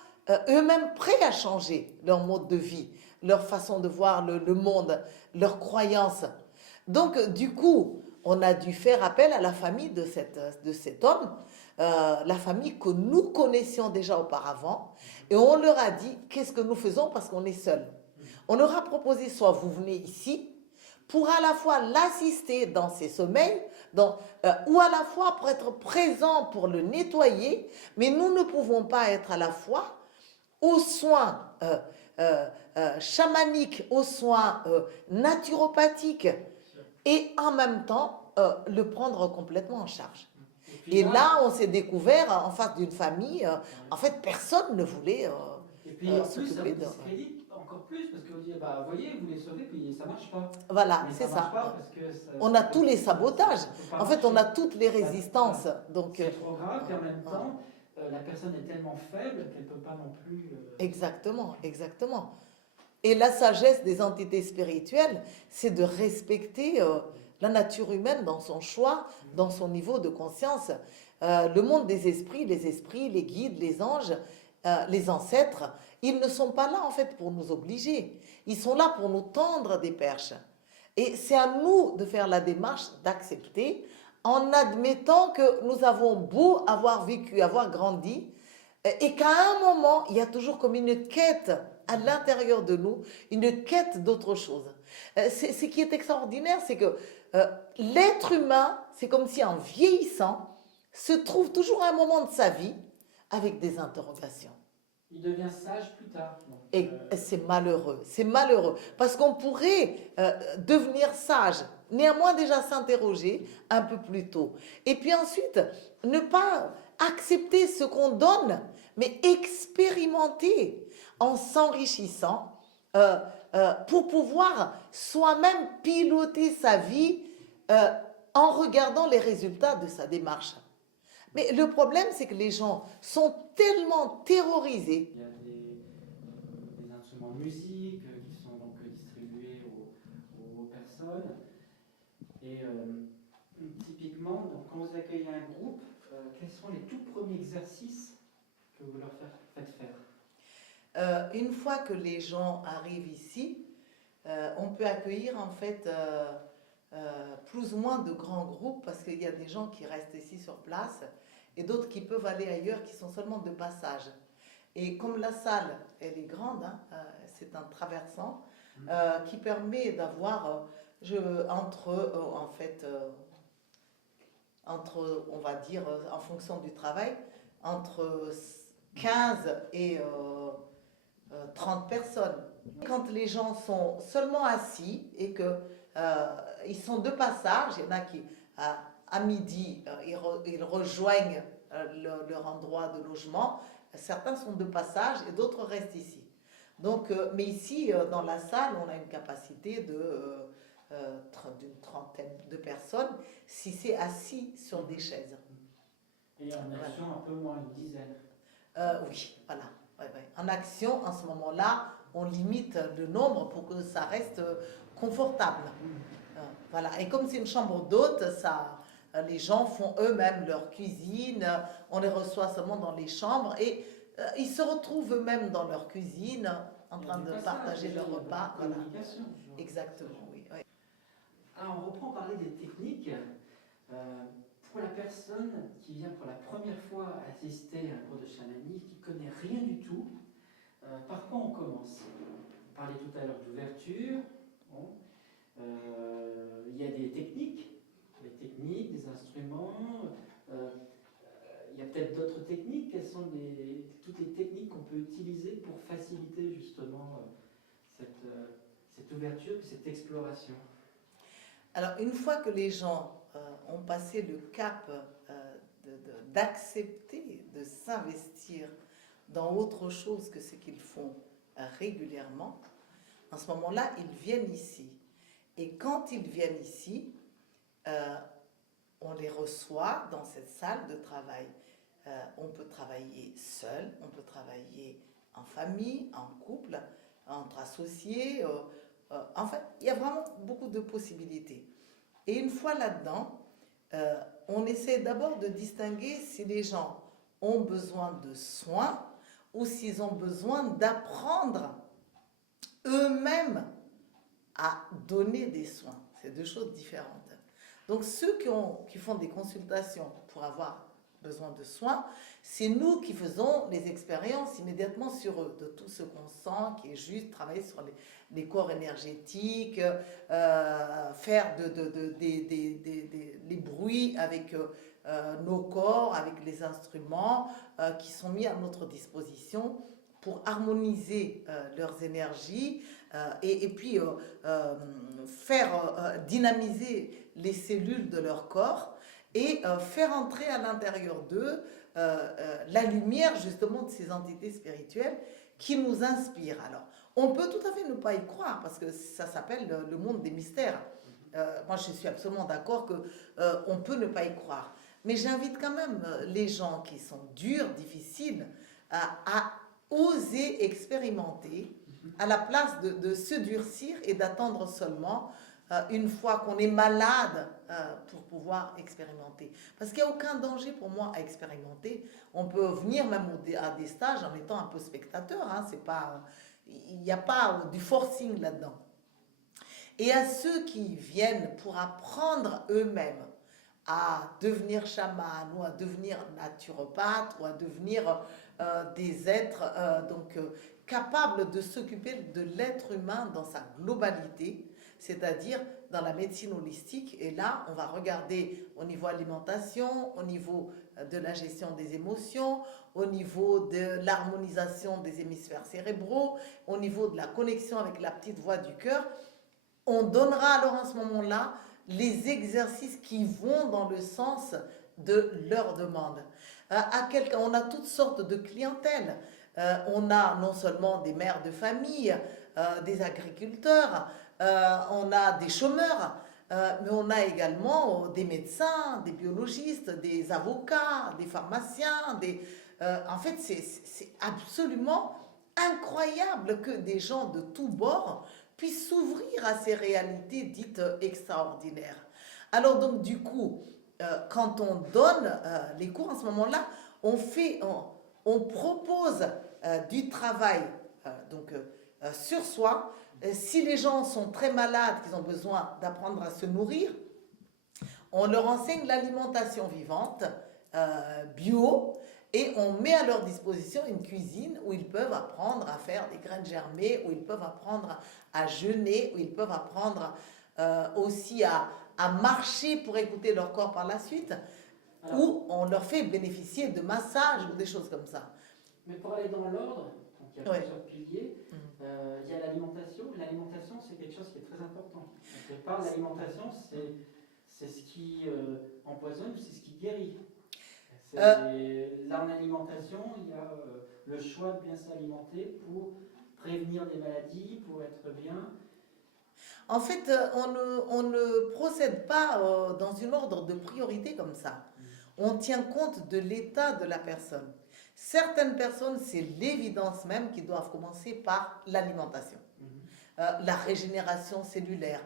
eux-mêmes prêts à changer leur mode de vie, leur façon de voir le monde, leurs croyances. Donc, du coup, on a dû faire appel à la famille de cet homme, la famille que nous connaissions déjà auparavant, et on leur a dit qu'est-ce que nous faisons parce qu'on est seuls. On leur a proposé soit vous venez ici pour à la fois l'assister dans ses sommeils, ou à la fois pour être présent pour le nettoyer, mais nous ne pouvons pas être à la fois aux soins chamaniques, aux soins naturopathiques, et en même temps le prendre complètement en charge. Et là, on s'est découvert en face d'une famille, en fait, personne ne voulait et puis en plus, ça vous discrédite encore plus, parce que vous dites, bah, voyez, vous les sauvez, puis ça ne marche pas. Voilà, c'est ça. Parce que on a tous les sabotages. En fait, on a toutes les résistances. Donc, c'est trop grave, et en même temps, la personne est tellement faible qu'elle ne peut pas non plus... Exactement, exactement. Et la sagesse des entités spirituelles, c'est de respecter la nature humaine dans son choix, dans son niveau de conscience. Le monde des esprits, les guides, les anges, les ancêtres, ils ne sont pas là en fait pour nous obliger. Ils sont là pour nous tendre des perches. Et c'est à nous de faire la démarche d'accepter en admettant que nous avons beau avoir vécu, avoir grandi, et qu'à un moment, il y a toujours comme une quête à l'intérieur de nous, une quête d'autre chose. Ce qui est extraordinaire, c'est que l'être humain, c'est comme si en vieillissant, se trouve toujours à un moment de sa vie avec des interrogations. Il devient sage plus tard. Et c'est malheureux, parce qu'on pourrait devenir sage, néanmoins déjà s'interroger un peu plus tôt. Et puis ensuite, ne pas accepter ce qu'on donne, mais expérimenter en s'enrichissant pour pouvoir soi-même piloter sa vie en regardant les résultats de sa démarche. Mais le problème, c'est que les gens sont tellement terrorisés. Il y a des instruments de musique qui sont donc distribués aux personnes. Et typiquement, donc, quand vous accueillez un groupe, quels sont les tout premiers exercices que vous leur faites faire? Une fois que les gens arrivent ici, on peut accueillir en fait plus ou moins de grands groupes parce qu'il y a des gens qui restent ici sur place et d'autres qui peuvent aller ailleurs qui sont seulement de passage. Et comme la salle, elle est grande, c'est un traversant qui permet d'avoir entre, on va dire, en fonction du travail, entre 15 et 30 personnes. Quand les gens sont seulement assis et qu'ils sont de passage, il y en a qui, à midi, ils rejoignent leur endroit de logement. Certains sont de passage et d'autres restent ici. Donc, mais ici, dans la salle, on a une capacité d'une trentaine de personnes si c'est assis sur des chaises. Et en action, un peu moins, une dizaine. Oui, voilà. Ouais. En action, en ce moment-là, on limite le nombre pour que ça reste confortable. Voilà. Et comme c'est une chambre d'hôte, les gens font eux-mêmes leur cuisine, on les reçoit seulement dans les chambres et ils se retrouvent eux-mêmes dans leur cuisine en train de partager leur repas. Voilà. Exactement, oui. Alors on reprend parler des techniques. Pour la personne qui vient pour la première fois assister à un cours de chamanisme, qui ne connaît rien du tout, par quoi on commence? On parlait tout à l'heure d'ouverture. Bon. Il y a des techniques, des instruments. Il y a peut-être d'autres techniques. Quelles sont toutes les techniques qu'on peut utiliser pour faciliter justement cette ouverture et cette exploration? Alors, une fois que les gens ont passé le cap d'accepter de s'investir dans autre chose que ce qu'ils font régulièrement, en ce moment-là, ils viennent ici. Et quand ils viennent ici, on les reçoit dans cette salle de travail. On peut travailler seul, on peut travailler en famille, en couple, entre associés. En fait, il y a vraiment beaucoup de possibilités. Et une fois là-dedans, on essaie d'abord de distinguer si les gens ont besoin de soins ou s'ils ont besoin d'apprendre eux-mêmes à donner des soins. C'est deux choses différentes. Donc ceux qui font des consultations pour avoir besoin de soins, c'est nous qui faisons les expériences immédiatement sur eux, de tout ce qu'on sent qui est juste, travailler sur les corps énergétiques, faire les bruits avec nos corps, avec les instruments qui sont mis à notre disposition pour harmoniser leurs énergies et puis faire dynamiser les cellules de leur corps et faire entrer à l'intérieur d'eux la lumière justement de ces entités spirituelles qui nous inspirent. Alors, on peut tout à fait ne pas y croire parce que ça s'appelle le monde des mystères. Moi, je suis absolument d'accord qu'on peut ne pas y croire. Mais j'invite quand même les gens qui sont durs, difficiles, à oser expérimenter à la place de se durcir et d'attendre seulement une fois qu'on est malade pour pouvoir expérimenter. Parce qu'il n'y a aucun danger pour moi à expérimenter. On peut venir même à des stages en étant un peu spectateur. Hein, il n'y a pas du forcing là-dedans. Et à ceux qui viennent pour apprendre eux-mêmes à devenir chaman ou à devenir naturopathe ou à devenir des êtres capables de s'occuper de l'être humain dans sa globalité, c'est-à-dire dans la médecine holistique. Et là, on va regarder au niveau alimentation, au niveau de la gestion des émotions, au niveau de l'harmonisation des hémisphères cérébraux, au niveau de la connexion avec la petite voix du cœur. On donnera alors à ce moment-là les exercices qui vont dans le sens de leur demande. On a toutes sortes de clientèles. On a non seulement des mères de famille, des agriculteurs, on a des chômeurs, mais on a également des médecins, des biologistes, des avocats, des pharmaciens. En fait, c'est absolument incroyable que des gens de tous bords puissent s'ouvrir à ces réalités dites extraordinaires. Alors donc du coup, quand on donne les cours en ce moment-là, on propose du travail sur soi. Si les gens sont très malades, qu'ils ont besoin d'apprendre à se nourrir, on leur enseigne l'alimentation vivante, bio, et on met à leur disposition une cuisine où ils peuvent apprendre à faire des graines germées, où ils peuvent apprendre à jeûner, où ils peuvent apprendre aussi à marcher pour écouter leur corps par la suite, où on leur fait bénéficier de massages ou des choses comme ça. Mais pour aller dans l'ordre, donc il y a plusieurs piliers, il y a l'alimentation. L'alimentation, c'est quelque chose qui est très important. Quelque part, l'alimentation, c'est ce qui empoisonne, c'est ce qui guérit. Là, en alimentation, il y a le choix de bien s'alimenter pour prévenir des maladies, pour être bien. En fait, on ne procède pas dans un ordre de priorité comme ça. On tient compte de l'état de la personne. Certaines personnes, c'est l'évidence même qu'ils doivent commencer par l'alimentation. La régénération cellulaire.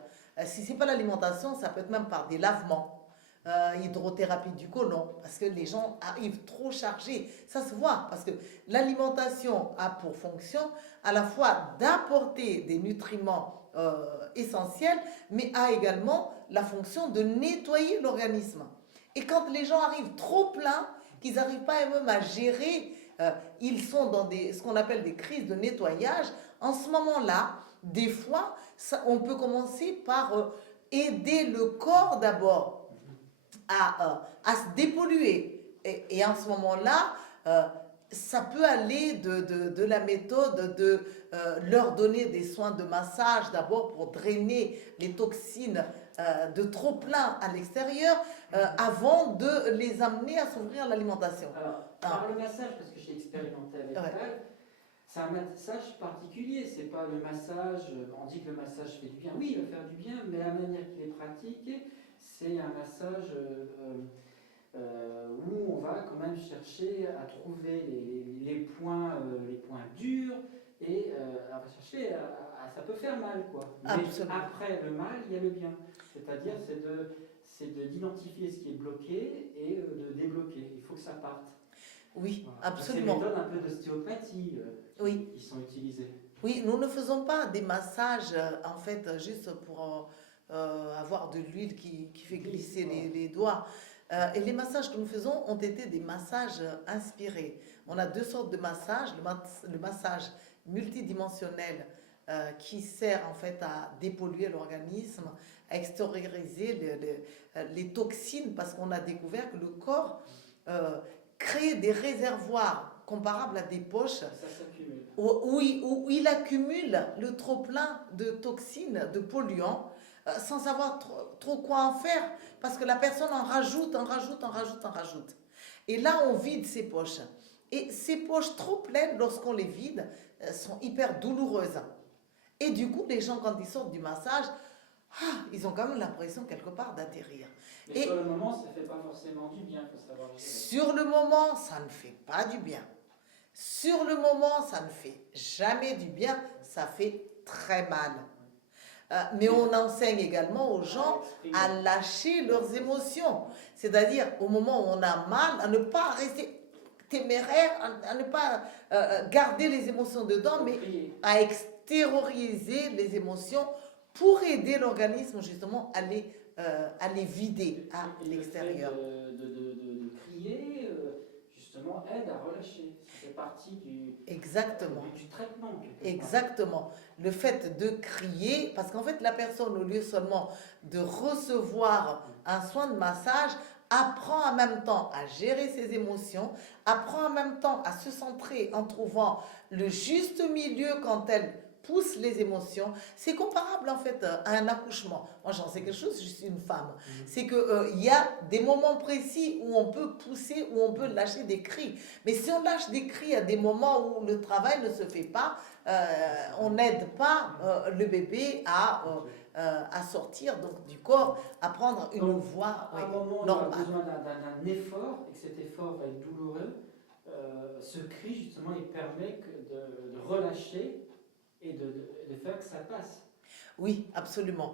Si ce n'est pas l'alimentation, ça peut être même par des lavements, hydrothérapie du côlon, parce que les gens arrivent trop chargés. Ça se voit, parce que l'alimentation a pour fonction à la fois d'apporter des nutriments essentiels, mais a également la fonction de nettoyer l'organisme. Et quand les gens arrivent trop pleins, qu'ils n'arrivent pas même à gérer, ils sont dans ce qu'on appelle des crises de nettoyage. En ce moment-là, des fois, on peut commencer par aider le corps d'abord à se dépolluer. Et en ce moment-là, ça peut aller de la méthode de leur donner des soins de massage d'abord pour drainer les toxines de trop plein à l'extérieur avant de les amener à s'ouvrir l'alimentation. Alors, par le massage, parce que j'ai expérimenté avec elle, c'est un massage particulier, c'est pas le massage, on dit que le massage fait du bien, oui il va faire du bien, mais la manière qu'il est pratiqué, c'est un massage où on va quand même chercher à trouver les points durs et on va chercher ça peut faire mal quoi. Mais après le mal, il y a le bien. C'est-à-dire c'est d'identifier ce qui est bloqué et de débloquer. Il faut que ça parte. Oui, voilà. Absolument. C'est des méthodes un peu d'ostéopathie qui sont utilisées. Oui, nous ne faisons pas des massages en fait juste pour avoir de l'huile qui fait glisser les doigts. Et les massages que nous faisons ont été des massages inspirés. On a deux sortes de massages. Le massage multidimensionnel qui sert en fait à dépolluer l'organisme, à extérioriser les toxines, parce qu'on a découvert que le corps crée des réservoirs comparables à des poches où il accumule le trop-plein de toxines, de polluants, sans savoir trop quoi en faire, parce que la personne en rajoute. Et là, on vide ses poches. Et ces poches trop pleines, lorsqu'on les vide, sont hyper douloureuses. Et du coup, les gens, quand ils sortent du massage, ils ont quand même l'impression quelque part d'atterrir. Mais sur le moment, ça ne fait pas forcément du bien, il faut savoir gérer. Sur le moment, ça ne fait pas du bien. Sur le moment, ça ne fait jamais du bien, ça fait très mal. Mais on enseigne également aux gens à lâcher leurs émotions. C'est-à-dire, au moment où on a mal, à ne pas rester téméraire, à ne pas garder les émotions dedans, mais à extérioriser les émotions pour aider l'organisme justement à les vider à l'extérieur. De crier, justement, aide à relâcher. Ça fait partie du traitement. Exactement. Le fait de crier, parce qu'en fait, la personne, au lieu seulement de recevoir un soin de massage, apprend en même temps à gérer ses émotions, apprend en même temps à se centrer en trouvant le juste milieu quand elle pousse les émotions. C'est comparable en fait à un accouchement. Moi j'en sais quelque chose, je suis une femme. C'est qu'il y a des moments précis où on peut pousser, où on peut lâcher des cris. Mais si on lâche des cris à des moments où le travail ne se fait pas, on n'aide pas le bébé à sortir donc, du corps, à prendre une voie à un moment, normale. On a besoin d'un effort, et que cet effort va être douloureux. Ce cri, justement, il permet de relâcher et de faire que ça passe. Oui, absolument.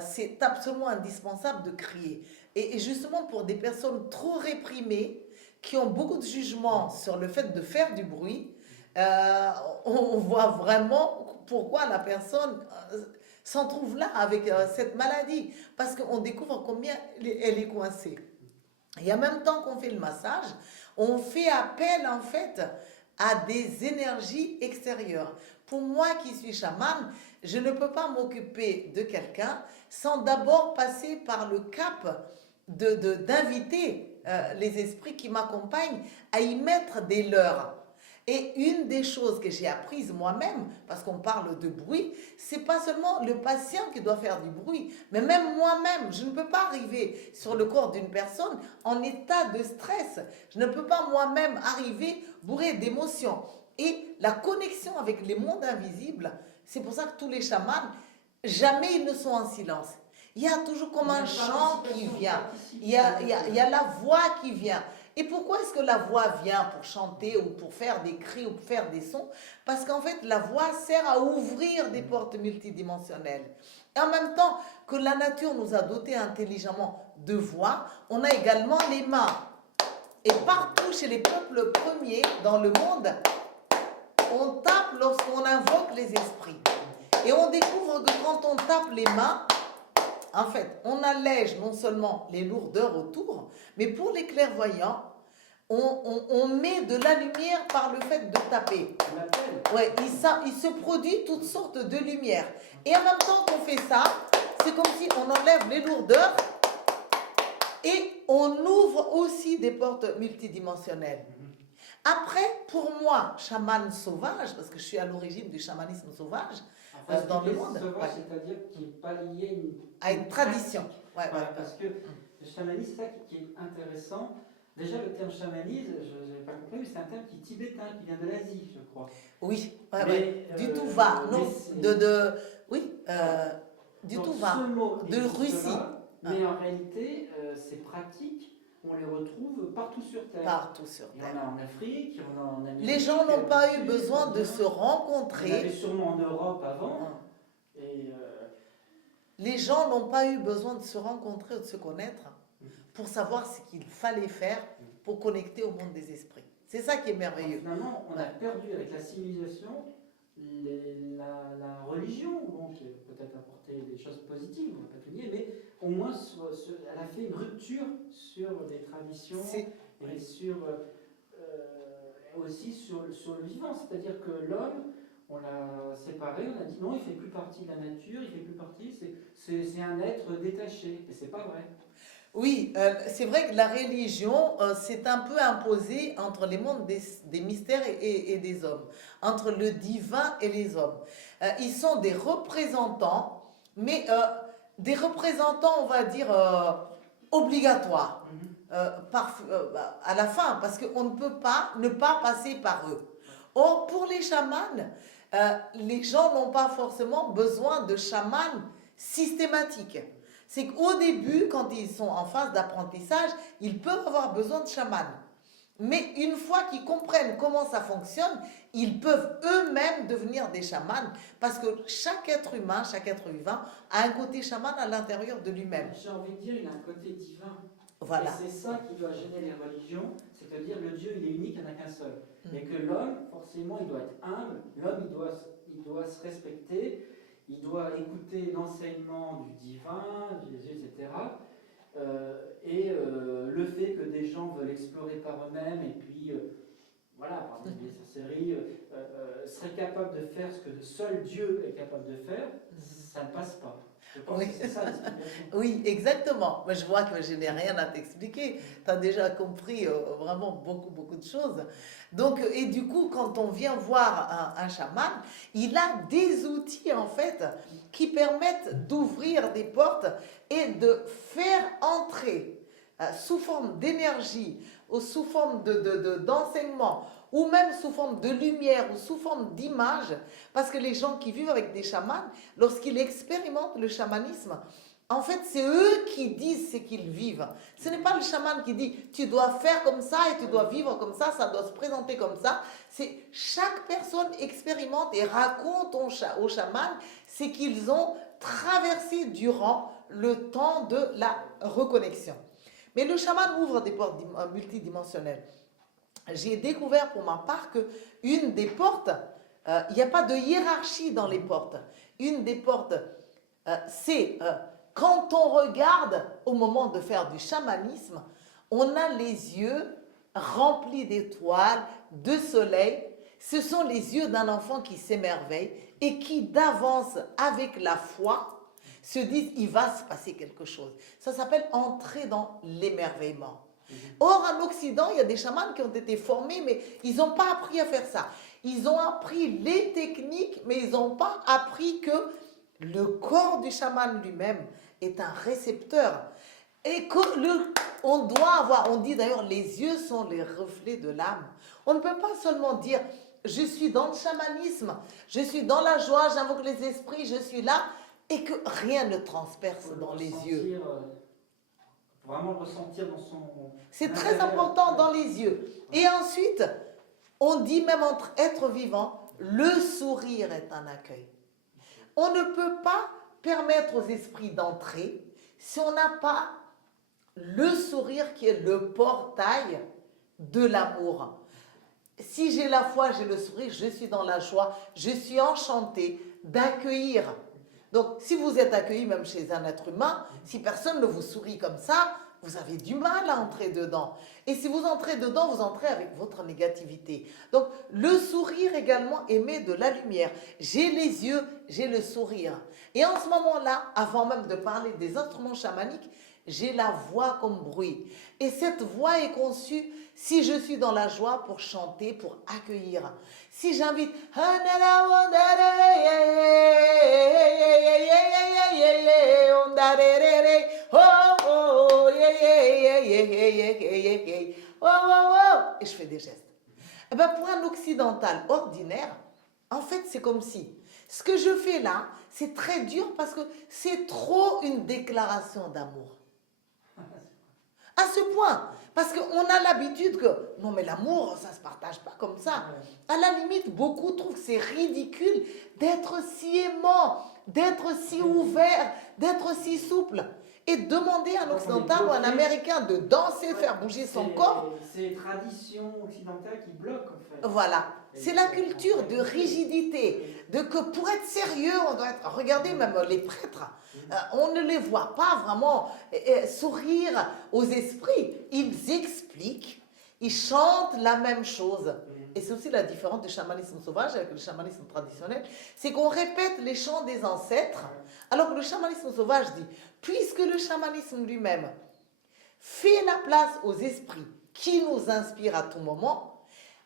C'est absolument indispensable de crier. Et justement, pour des personnes trop réprimées, qui ont beaucoup de jugements sur le fait de faire du bruit, on voit vraiment pourquoi la personne s'en trouve là avec cette maladie. Parce qu'on découvre combien elle est coincée. Et en même temps qu'on fait le massage, on fait appel en fait à des énergies extérieures. Pour moi qui suis chamane, je ne peux pas m'occuper de quelqu'un sans d'abord passer par le cap d'inviter les esprits qui m'accompagnent à y mettre des leurs. Et une des choses que j'ai apprises moi-même, parce qu'on parle de bruit, c'est pas seulement le patient qui doit faire du bruit, mais même moi-même, je ne peux pas arriver sur le corps d'une personne en état de stress. Je ne peux pas moi-même arriver bourré d'émotions. Et la connexion avec les mondes invisibles, c'est pour ça que tous les chamans, jamais ils ne sont en silence. Il y a toujours comme un chant qui vient, il y a la voix qui vient. Et pourquoi est-ce que la voix vient pour chanter ou pour faire des cris ou pour faire des sons? Parce qu'en fait, la voix sert à ouvrir des portes multidimensionnelles. Et en même temps que la nature nous a dotés intelligemment de voix, on a également les mains. Et partout chez les peuples premiers dans le monde, on tape lorsqu'on invoque les esprits. Et on découvre que quand on tape les mains, en fait, on allège non seulement les lourdeurs autour, mais pour les clairvoyants, on met de la lumière par le fait de taper. Ouais, il se produit toutes sortes de lumières. Et en même temps qu'on fait ça, c'est comme si on enlève les lourdeurs et on ouvre aussi des portes multidimensionnelles. Après, pour moi, chaman sauvage, parce que je suis à l'origine du chamanisme sauvage, dans le monde. Sauvage, c'est-à-dire qui n'est pas lié à une tradition. Ouais, parce que le chamanisme, c'est ça qui est intéressant. Déjà, le terme chamanisme, je n'avais pas compris, mais c'est un terme qui est tibétain, qui vient de l'Asie, je crois. Oui, du Touva, non, du Touva, de Russie. Là, mais en réalité, ces pratiques, on les retrouve partout sur Terre. Partout sur Terre. Il y en a en Afrique, il y en a en Amérique. Les gens n'ont pas eu besoin de se rencontrer. Il y en avait sûrement en Europe avant. Et les gens n'ont pas eu besoin de se rencontrer ou de se connaître pour savoir ce qu'il fallait faire pour connecter au monde des esprits. C'est ça qui est merveilleux. Finalement, on a perdu avec la civilisation la religion, bon, qui a peut-être apporté des choses positives, on ne va pas tout nier, mais au moins elle a fait une rupture sur des traditions et sur, aussi sur le vivant. C'est-à-dire que l'homme, on l'a séparé, on a dit non, il ne fait plus partie de la nature, il fait plus partie, c'est un être détaché, et c'est pas vrai. Oui, c'est vrai que la religion s'est un peu imposée entre les mondes des mystères et des hommes, entre le divin et les hommes. Ils sont des représentants, mais des représentants, on va dire, obligatoires, à la fin, parce qu'on ne peut pas ne pas passer par eux. Or, pour les chamans, les gens n'ont pas forcément besoin de chamans systématiques. C'est qu'au début, quand ils sont en phase d'apprentissage, ils peuvent avoir besoin de chamans. Mais une fois qu'ils comprennent comment ça fonctionne, ils peuvent eux-mêmes devenir des chamans, parce que chaque être humain, chaque être vivant a un côté chaman à l'intérieur de lui-même. J'ai envie de dire, il a un côté divin. Voilà. Et c'est ça qui doit gêner les religions, c'est-à-dire le Dieu, il est unique, il n'y en a qu'un seul. Et que l'homme, forcément, il doit être humble, l'homme, il doit se respecter, il doit écouter l'enseignement du divin, Jésus, etc. Le fait que des gens veulent explorer par eux-mêmes et puis, voilà, par des sorcelleries, seraient capables de faire ce que seul Dieu est capable de faire, ça ne passe pas. Je pense que c'est ça l'explication. Oui, exactement. Mais je vois que je n'ai rien à t'expliquer. Tu as déjà compris vraiment beaucoup de choses. Donc, et du coup, quand on vient voir un chaman, il a des outils en fait qui permettent d'ouvrir des portes et de faire entrer sous forme d'énergie ou sous forme d'enseignement ou même sous forme de lumière ou sous forme d'image, parce que les gens qui vivent avec des chamans, lorsqu'ils expérimentent le chamanisme, en fait, c'est eux qui disent ce qu'ils vivent. Ce n'est pas le chaman qui dit « tu dois faire comme ça et tu dois vivre comme ça doit se présenter comme ça ». C'est chaque personne expérimente et raconte au chaman ce qu'ils ont traversé durant le temps de la reconnexion. Mais le chaman ouvre des portes multidimensionnelles. J'ai découvert pour ma part qu'une des portes, il n'y a pas de hiérarchie dans les portes. Une des portes, c'est quand on regarde au moment de faire du chamanisme, on a les yeux remplis d'étoiles, de soleil. Ce sont les yeux d'un enfant qui s'émerveille et qui d'avance avec la foi se disent il va se passer quelque chose. Ça s'appelle entrer dans l'émerveillement. Or, en Occident, il y a des chamans qui ont été formés, mais ils n'ont pas appris à faire ça. Ils ont appris les techniques, mais ils n'ont pas appris que le corps du chaman lui-même est un récepteur. Et on doit avoir, on dit d'ailleurs, les yeux sont les reflets de l'âme. On ne peut pas seulement dire, je suis dans le chamanisme, je suis dans la joie, j'invoque les esprits, je suis là, et que rien ne transperce dans les yeux. Vraiment le ressentir dans son... C'est très important dans les yeux. Et ensuite, on dit même entre êtres vivants, le sourire est un accueil. On ne peut pas permettre aux esprits d'entrer si on n'a pas le sourire qui est le portail de l'amour. Si j'ai la foi, j'ai le sourire, je suis dans la joie, je suis enchantée d'accueillir. Donc, si vous êtes accueilli même chez un être humain, si personne ne vous sourit comme ça, vous avez du mal à entrer dedans. Et si vous entrez dedans, vous entrez avec votre négativité. Donc, le sourire également émet de la lumière. J'ai les yeux, j'ai le sourire. Et en ce moment-là, avant même de parler des instruments chamaniques, j'ai la voix comme bruit. Et cette voix est conçue si je suis dans la joie pour chanter, pour accueillir. Si j'invite... Et je fais des gestes. Eh bien, pour un occidental ordinaire, en fait, c'est comme si... Ce que je fais là, c'est très dur parce que c'est trop une déclaration d'amour. À ce point, parce qu'on a l'habitude que, non mais l'amour, ça ne se partage pas comme ça. À la limite, beaucoup trouvent que c'est ridicule d'être si aimant, d'être si ouvert, d'être si souple. Et demander à un occidental ou à un américain de danser, faire bouger son corps. C'est les traditions occidentales qui bloquent en fait. Voilà, c'est la culture de rigidité, de que pour être sérieux, on doit être... Regardez même les prêtres, on ne les voit pas vraiment sourire aux esprits. Ils expliquent, ils chantent la même chose. Et c'est aussi la différence du chamanisme sauvage avec le chamanisme traditionnel, c'est qu'on répète les chants des ancêtres, alors que le chamanisme sauvage dit, puisque le chamanisme lui-même fait la place aux esprits qui nous inspirent à tout moment,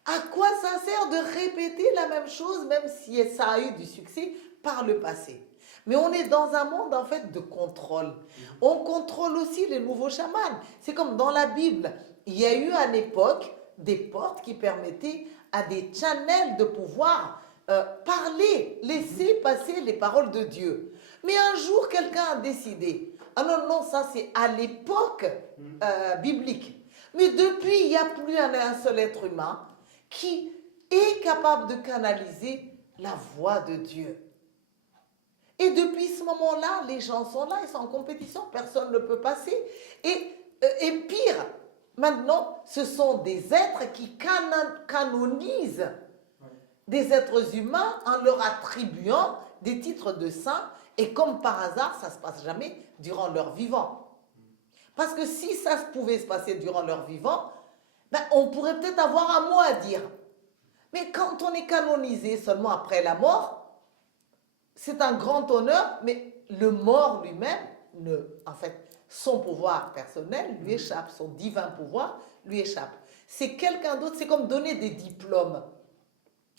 à quoi ça sert de répéter la même chose, même si ça a eu du succès par le passé? Mais on est dans un monde en fait de contrôle. On contrôle aussi les nouveaux chamans. C'est comme dans la Bible, il y a eu à l'époque des portes qui permettaient à des channels de pouvoir parler, laisser passer les paroles de Dieu. Mais un jour, quelqu'un a décidé, ah non, non, ça c'est à l'époque biblique. Mais depuis, il n'y a plus un seul être humain qui est capable de canaliser la voix de Dieu. Et depuis ce moment-là, les gens sont là, ils sont en compétition, personne ne peut passer. Et pire, maintenant, ce sont des êtres qui canonisent des êtres humains en leur attribuant des titres de saints. Et comme par hasard, ça ne se passe jamais durant leur vivant. Parce que si ça pouvait se passer durant leur vivant, ben, on pourrait peut-être avoir un mot à dire. Mais quand on est canonisé seulement après la mort, c'est un grand honneur, mais le mort lui-même, en fait, son pouvoir personnel lui échappe, son divin pouvoir lui échappe. C'est quelqu'un d'autre, c'est comme donner des diplômes.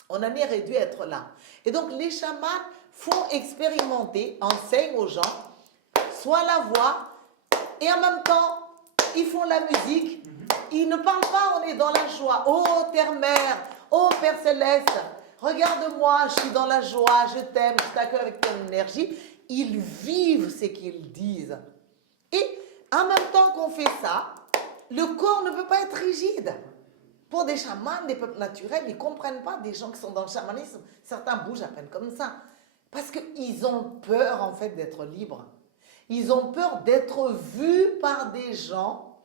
On en est réduit à être là. Et donc les chamans font expérimenter, enseignent aux gens, soit la voix, et en même temps, ils font la musique. Ils ne parlent pas, on est dans la joie. Oh Terre-Mère, oh Père Céleste, regarde-moi, je suis dans la joie, je t'aime, je t'accueille avec ton énergie. Ils vivent ce qu'ils disent. Et en même temps qu'on fait ça, le corps ne peut pas être rigide. Pour des chamans, des peuples naturels, ils ne comprennent pas des gens qui sont dans le chamanisme. Certains bougent à peine comme ça. Parce qu'ils ont peur en fait d'être libres. Ils ont peur d'être vus par des gens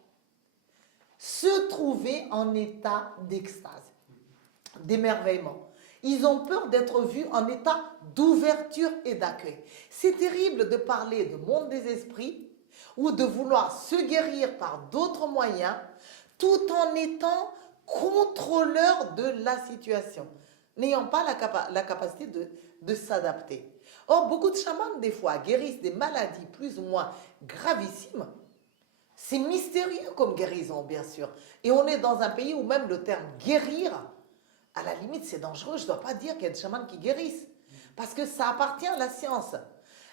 se trouver en état d'extase, d'émerveillement. Ils ont peur d'être vus en état d'ouverture et d'accueil. C'est terrible de parler de monde des esprits ou de vouloir se guérir par d'autres moyens tout en étant contrôleur de la situation, n'ayant pas la capacité de s'adapter. Or, beaucoup de chamans, des fois, guérissent des maladies plus ou moins gravissimes. C'est mystérieux comme guérison, bien sûr. Et on est dans un pays où même le terme « guérir », à la limite, c'est dangereux. Je ne dois pas dire qu'il y a des chamans qui guérissent, parce que ça appartient à la science.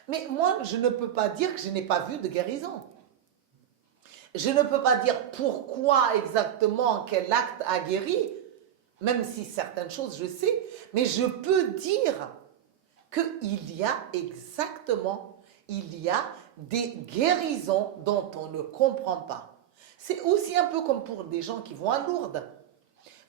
Mais moi, je ne peux pas dire que je n'ai pas vu de guérison. Je ne peux pas dire pourquoi exactement, quel acte a guéri, même si certaines choses je sais, mais je peux dire qu'il y a exactement, il y a des guérisons dont on ne comprend pas. C'est aussi un peu comme pour des gens qui vont à Lourdes.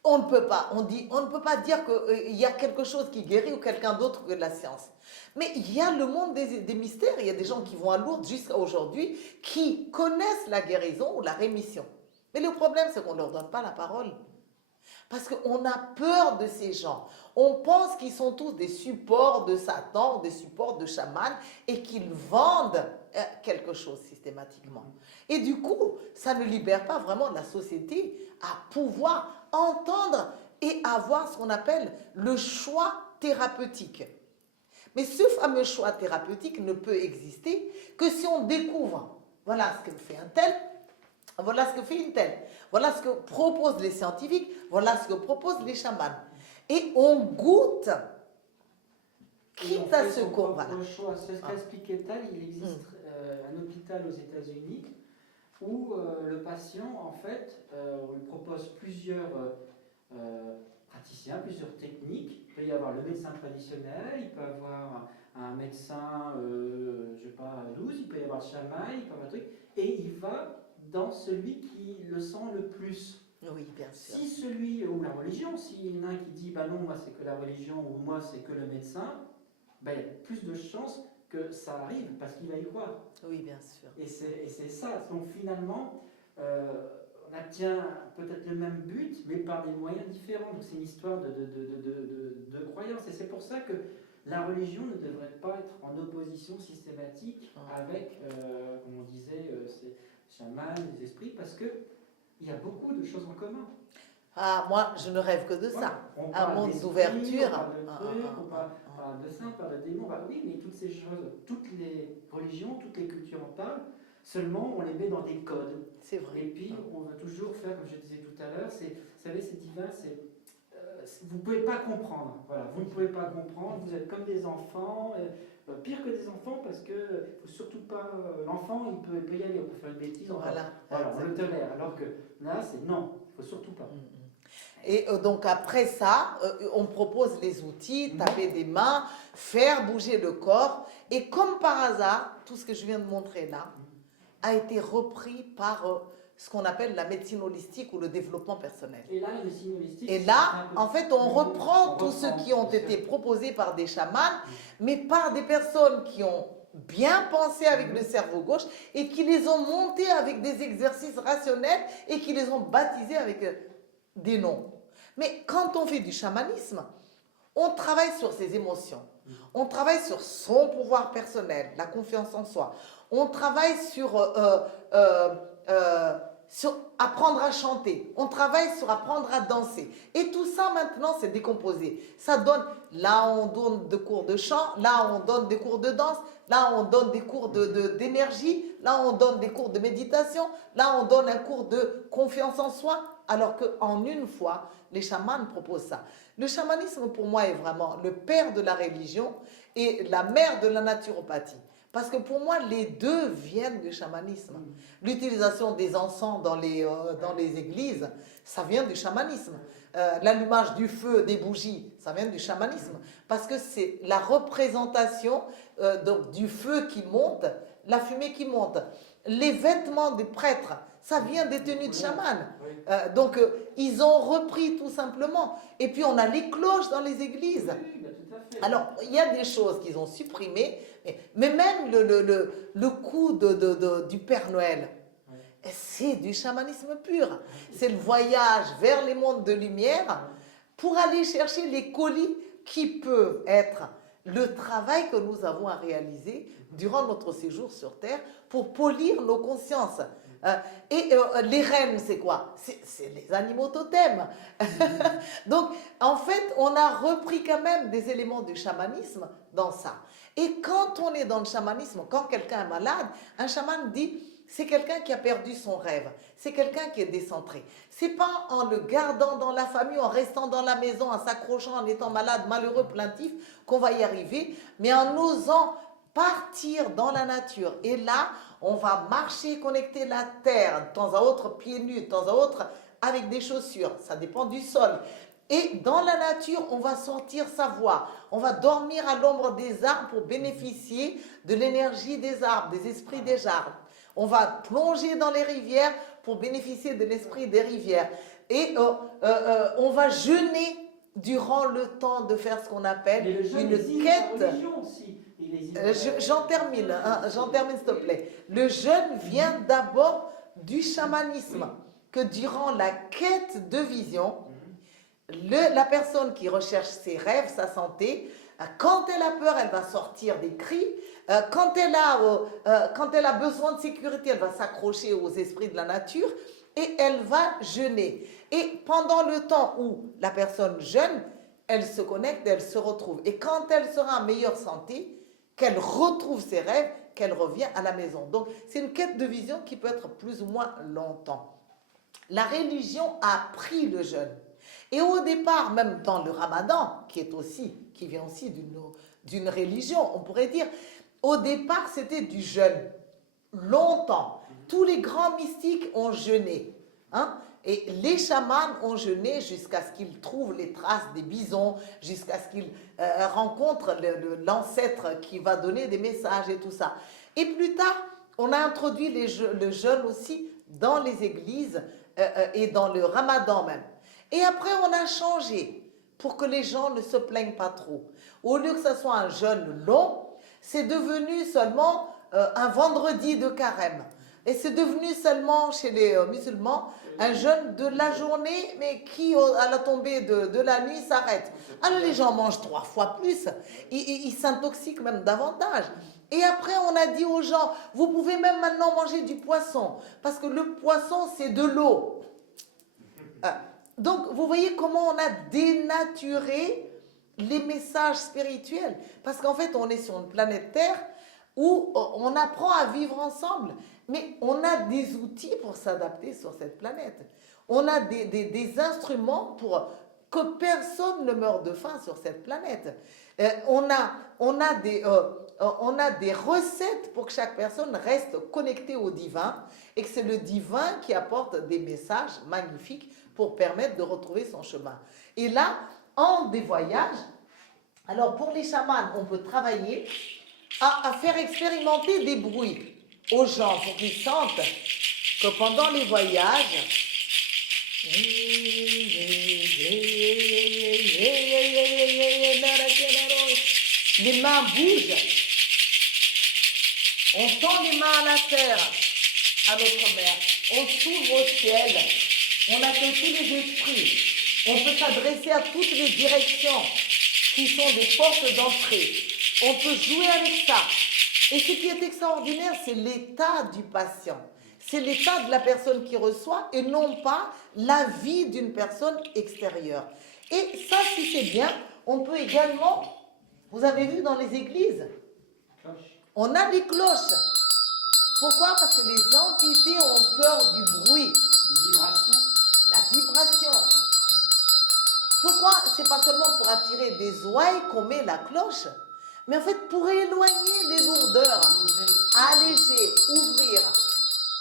On ne peut pas dire qu'il y a quelque chose qui guérit ou quelqu'un d'autre que la science. Mais il y a le monde des mystères. Il y a des gens qui vont à Lourdes jusqu'à aujourd'hui qui connaissent la guérison ou la rémission. Mais le problème, c'est qu'on ne leur donne pas la parole. Parce qu'on a peur de ces gens. On pense qu'ils sont tous des supports de Satan, des supports de chamans et qu'ils vendent quelque chose systématiquement. Et du coup, ça ne libère pas vraiment la société à pouvoir entendre et avoir ce qu'on appelle le choix thérapeutique. Mais ce fameux choix thérapeutique ne peut exister que si on découvre, voilà ce que fait un tel, voilà ce que fait une telle, voilà ce que proposent les scientifiques, voilà ce que proposent les chamans. Et on goûte, quitte à ce qu'on... Voilà. Choix. C'est ce qu'expliquait Tal, il existe un hôpital aux États-Unis où le patient, en fait, on lui propose plusieurs praticiens, plusieurs techniques. Il peut y avoir le médecin traditionnel, il peut y avoir un médecin, je sais pas, 12, il peut y avoir le chaman, il peut y avoir un truc, et il va dans celui qui le sent le plus. Oui, bien sûr. Si celui, ou la religion, s'il y en a un qui dit, bah non, moi c'est que la religion, ou moi c'est que le médecin, bah, il y a plus de chances que ça arrive, parce qu'il va y croire. Oui, bien sûr. Et c'est ça. Donc finalement, on obtient peut-être le même but, mais par des moyens différents. Donc c'est une histoire de croyance. Et c'est pour ça que la religion ne devrait pas être en opposition systématique avec, comme on disait, ces chamans, les esprits, parce qu'il y a beaucoup de choses en commun. Ah, moi, je ne rêve que de ça. Un monde d'ouverture. On parle de ça, on parle de démons. Oui, mais toutes ces choses, toutes les religions, toutes les cultures en parlent, seulement on les met dans des codes. C'est vrai. Et puis, on va toujours faire, comme je disais tout à l'heure, vous savez, c'est divin, vous ne pouvez pas comprendre. Voilà, vous ne pouvez pas comprendre, vous êtes comme des enfants, pire que des enfants, parce que faut surtout pas. L'enfant, il peut y aller, on peut faire une bêtise, on le tolère. Alors que là, c'est non, il ne faut surtout pas. Et donc après ça, on propose les outils, taper des mains, faire bouger le corps. Et comme par hasard, tout ce que je viens de montrer là a été repris par ce qu'on appelle la médecine holistique ou le développement personnel. Et là, la médecine holistique, en fait, on reprend tous ceux qui ont été proposés par des chamans, mais par des personnes qui ont bien pensé avec le cerveau gauche et qui les ont montés avec des exercices rationnels et qui les ont baptisés avec des noms. Mais quand on fait du chamanisme, on travaille sur ses émotions, on travaille sur son pouvoir personnel, la confiance en soi, on travaille sur apprendre à chanter, on travaille sur apprendre à danser. Et tout ça maintenant c'est décomposé. Ça donne, là on donne des cours de chant, là on donne des cours de danse, là on donne des cours d'énergie, là on donne des cours de méditation, là on donne un cours de confiance en soi. Alors qu'en une fois, les chamans proposent ça. Le chamanisme, pour moi, est vraiment le père de la religion et la mère de la naturopathie. Parce que pour moi, les deux viennent du chamanisme. L'utilisation des encens dans les églises, ça vient du chamanisme. L'allumage du feu, des bougies, ça vient du chamanisme. Parce que c'est la représentation donc, du feu qui monte, la fumée qui monte. Les vêtements des prêtres, ça vient des tenues de chamans. Donc, ils ont repris tout simplement. Et puis, on a les cloches dans les églises. Alors, il y a des choses qu'ils ont supprimées, mais même le coup du Père Noël, c'est du chamanisme pur. C'est le voyage vers les mondes de lumière pour aller chercher les colis qui peuvent être le travail que nous avons à réaliser durant notre séjour sur Terre pour polir nos consciences. Les rennes, c'est quoi? C'est les animaux totems. Donc, en fait, on a repris quand même des éléments du chamanisme dans ça. Et quand on est dans le chamanisme, quand quelqu'un est malade, un chaman dit, c'est quelqu'un qui a perdu son rêve. C'est quelqu'un qui est décentré. C'est pas en le gardant dans la famille, en restant dans la maison, en s'accrochant, en étant malade, malheureux, plaintif, qu'on va y arriver, mais en osant partir dans la nature. Et là, on va marcher, connecter la terre, de temps à autre pieds nus, de temps à autre avec des chaussures. Ça dépend du sol. Et dans la nature, on va sortir sa voix. On va dormir à l'ombre des arbres pour bénéficier de l'énergie des arbres, des esprits des arbres. On va plonger dans les rivières pour bénéficier de l'esprit des rivières. Et on va jeûner durant le temps de faire ce qu'on appelle une quête. J'en termine, s'il te plaît. Le jeûne vient d'abord du chamanisme, que durant la quête de vision, la personne qui recherche ses rêves, sa santé, quand elle a peur, elle va sortir des cris. Quand elle a besoin de sécurité, elle va s'accrocher aux esprits de la nature et elle va jeûner. Et pendant le temps où la personne jeûne, elle se connecte, elle se retrouve. Et quand elle sera en meilleure santé, qu'elle retrouve ses rêves, qu'elle revient à la maison. Donc, c'est une quête de vision qui peut être plus ou moins longtemps. La religion a pris le jeûne. Et au départ, même dans le ramadan, qui vient aussi d'une religion, on pourrait dire, au départ, c'était du jeûne. Longtemps. Tous les grands mystiques ont jeûné. Hein? Et les chamans ont jeûné jusqu'à ce qu'ils trouvent les traces des bisons, jusqu'à ce qu'ils rencontrent l'ancêtre qui va donner des messages et tout ça. Et plus tard, on a introduit le jeûne aussi dans les églises et dans le ramadan même. Et après, on a changé pour que les gens ne se plaignent pas trop. Au lieu que ce soit un jeûne long, c'est devenu seulement un vendredi de carême. Et c'est devenu seulement chez les musulmans un jeûne de la journée, mais qui, à la tombée de la nuit, s'arrête. Alors les gens mangent 3 fois plus. Ils s'intoxiquent même davantage. Et après, on a dit aux gens, vous pouvez même maintenant manger du poisson. Parce que le poisson, c'est de l'eau. Donc, vous voyez comment on a dénaturé les messages spirituels. Parce qu'en fait, on est sur une planète Terre où on apprend à vivre ensemble. Mais on a des outils pour s'adapter sur cette planète. On a des instruments pour que personne ne meure de faim sur cette planète. On a des recettes pour que chaque personne reste connectée au divin et que c'est le divin qui apporte des messages magnifiques pour permettre de retrouver son chemin. Et là, en des voyages, alors pour les chamans, on peut travailler à faire expérimenter des bruits aux gens pour qu'ils sentent que pendant les voyages, les mains bougent, on tend les mains à la terre, à notre mère, on s'ouvre au ciel, on accueille tous les esprits, on peut s'adresser à toutes les directions qui sont des portes d'entrée, on peut jouer avec ça. Et ce qui est extraordinaire, c'est l'état du patient. C'est l'état de la personne qui reçoit et non pas la vie d'une personne extérieure. Et ça, si c'est bien, on peut également, vous avez vu dans les églises, on a des cloches. Pourquoi? Parce que les entités ont peur du bruit. La vibration. Pourquoi? C'est pas seulement pour attirer des ouailles qu'on met la cloche, mais en fait pour éloigner les lourdeurs, alléger, ouvrir.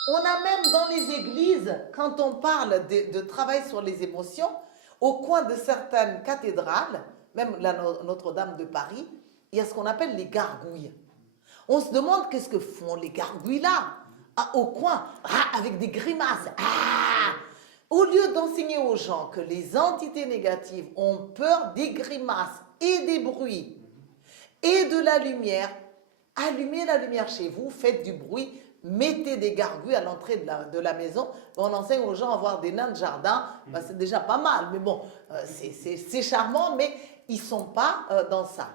On a même dans les églises, quand on parle de travail sur les émotions, au coin de certaines cathédrales, même la Notre-Dame de Paris, il y a ce qu'on appelle les gargouilles. On se demande qu'est-ce que font les gargouilles là, au coin, avec des grimaces. Au lieu d'enseigner aux gens que les entités négatives ont peur des grimaces et des bruits et de la lumière, allumez la lumière chez vous, faites du bruit, mettez des gargouilles à l'entrée de la maison. On enseigne aux gens à avoir des nains de jardin, c'est déjà pas mal, mais bon, c'est charmant, mais ils ne sont pas dans ça.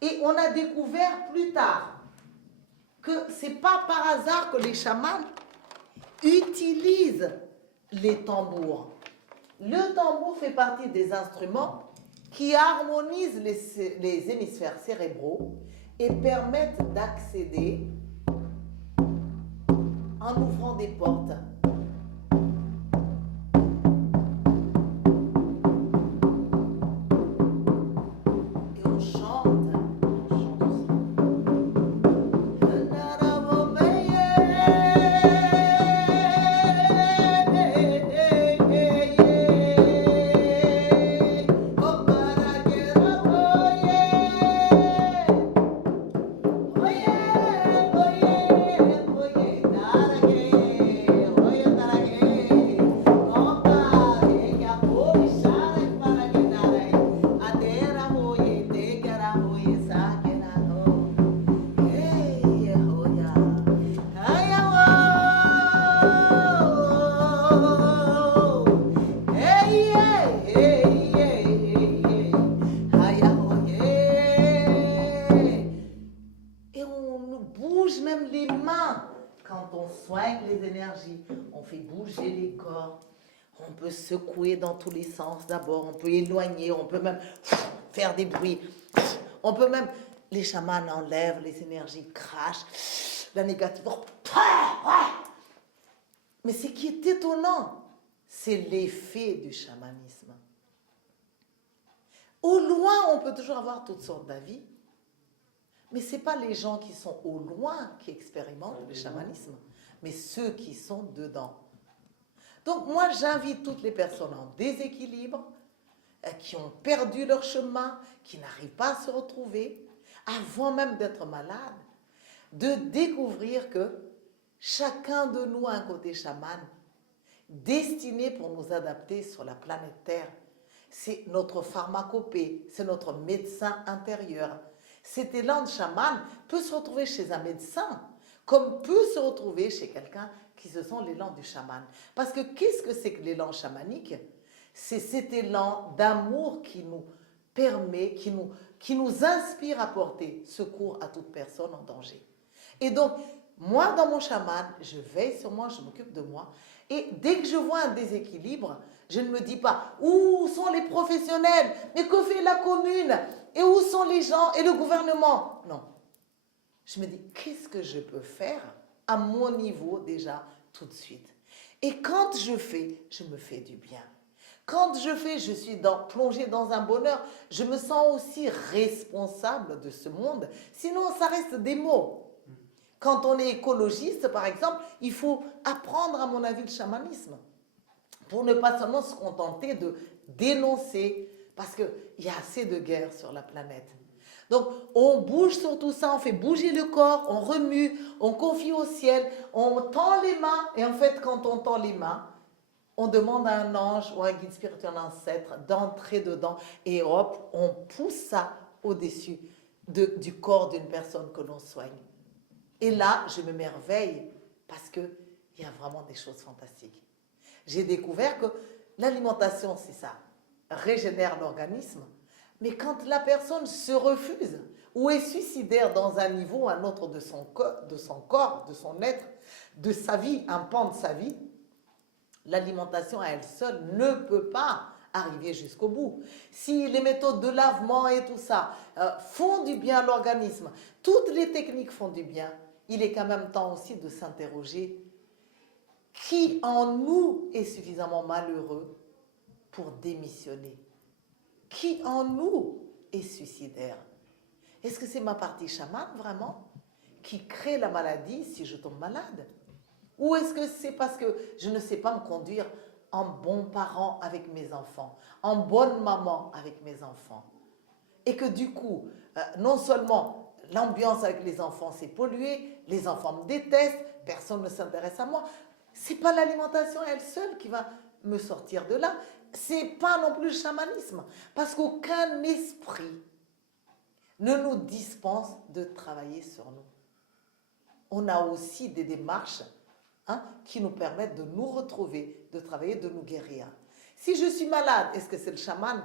Et on a découvert plus tard que ce n'est pas par hasard que les chamans utilisent les tambours. Le tambour fait partie des instruments qui harmonisent les hémisphères cérébraux et permettent d'accéder en ouvrant des portes. Et on chante aussi. énergies, on fait bouger les corps, on peut secouer dans tous les sens d'abord, on peut éloigner, on peut même faire des bruits, on peut même, les chamans enlèvent les énergies, crachent la négative. Mais ce qui est étonnant, c'est l'effet du chamanisme. Au loin, on peut toujours avoir toutes sortes d'avis, mais ce n'est pas les gens qui sont au loin qui expérimentent le chamanisme, mais ceux qui sont dedans. Donc moi, j'invite toutes les personnes en déséquilibre, qui ont perdu leur chemin, qui n'arrivent pas à se retrouver, avant même d'être malades, de découvrir que chacun de nous a un côté chaman, destiné pour nous adapter sur la planète Terre. C'est notre pharmacopée, c'est notre médecin intérieur. Cet élan de chaman peut se retrouver chez un médecin, comme peut se retrouver chez quelqu'un qui se sent l'élan du chaman. Parce que qu'est-ce que c'est que l'élan chamanique? C'est cet élan d'amour qui nous permet, qui nous inspire à porter secours à toute personne en danger. Et donc, moi, dans mon chaman, je veille sur moi, je m'occupe de moi. Et dès que je vois un déséquilibre, je ne me dis pas où sont les professionnels, mais que fait la commune, et où sont les gens et le gouvernement. Non. Je me dis, qu'est-ce que je peux faire à mon niveau déjà tout de suite. Et quand je fais, je me fais du bien. Quand je fais, je suis plongée dans un bonheur. Je me sens aussi responsable de ce monde. Sinon, ça reste des mots. Quand on est écologiste, par exemple, il faut apprendre, à mon avis, le chamanisme. Pour ne pas seulement se contenter de dénoncer, parce qu'il y a assez de guerres sur la planète. Donc, on bouge sur tout ça, on fait bouger le corps, on remue, on confie au ciel, on tend les mains. Et en fait, quand on tend les mains, on demande à un ange ou à un guide spirituel, un ancêtre, d'entrer dedans. Et hop, on pousse ça au-dessus du corps d'une personne que l'on soigne. Et là, je m'émerveille parce qu'il y a vraiment des choses fantastiques. J'ai découvert que l'alimentation, c'est ça, régénère l'organisme. Mais quand la personne se refuse ou est suicidaire dans un niveau ou un autre de son corps, de son être, de sa vie, un pan de sa vie, l'alimentation à elle seule ne peut pas arriver jusqu'au bout. Si les méthodes de lavement et tout ça font du bien à l'organisme, toutes les techniques font du bien, il est quand même temps aussi de s'interroger qui en nous est suffisamment malheureux pour démissionner? Qui en nous est suicidaire? Est-ce que c'est ma partie chamane vraiment qui crée la maladie si je tombe malade? Ou est-ce que c'est parce que je ne sais pas me conduire en bon parent avec mes enfants, en bonne maman avec mes enfants? Et que du coup, non seulement l'ambiance avec les enfants s'est polluée, les enfants me détestent, personne ne s'intéresse à moi, c'est pas l'alimentation elle seule qui va me sortir de là. C'est pas non plus le chamanisme, parce qu'aucun esprit ne nous dispense de travailler sur nous. On a aussi des démarches qui nous permettent de nous retrouver, de travailler, de nous guérir. Si je suis malade, est-ce que c'est le chaman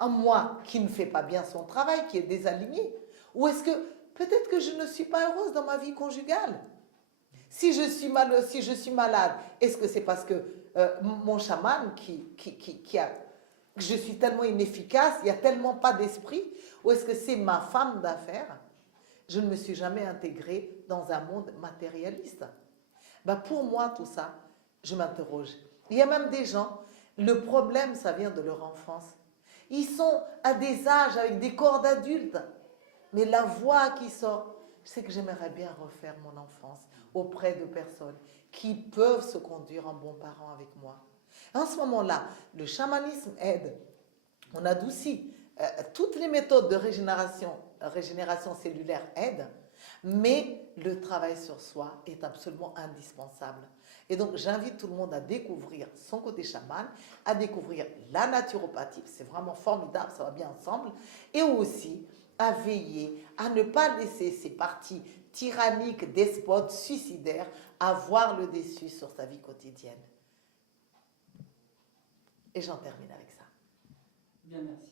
en moi, qui ne fait pas bien son travail, qui est désaligné? Ou est-ce que peut-être que je ne suis pas heureuse dans ma vie conjugale? Si je suis malade, est-ce que c'est parce que mon chaman que je suis tellement inefficace, il n'y a tellement pas d'esprit? Ou est-ce que c'est ma femme d'affaires? Je ne me suis jamais intégrée dans un monde matérialiste. Pour moi, tout ça, je m'interroge. Il y a même des gens, le problème, ça vient de leur enfance. Ils sont à des âges avec des corps d'adultes, mais la voix qui sort, je sais que j'aimerais bien refaire mon enfance auprès de personnes qui peuvent se conduire en bons parents avec moi. En ce moment-là, le chamanisme aide. On adoucit. Toutes les méthodes de régénération cellulaire aident, mais le travail sur soi est absolument indispensable. Et donc, j'invite tout le monde à découvrir son côté chaman, à découvrir la naturopathie, c'est vraiment formidable, ça va bien ensemble, et aussi à veiller à ne pas laisser ces parties tyranniques, despotes, suicidaires, avoir le dessus sur sa vie quotidienne. Et j'en termine avec ça. Bien, merci.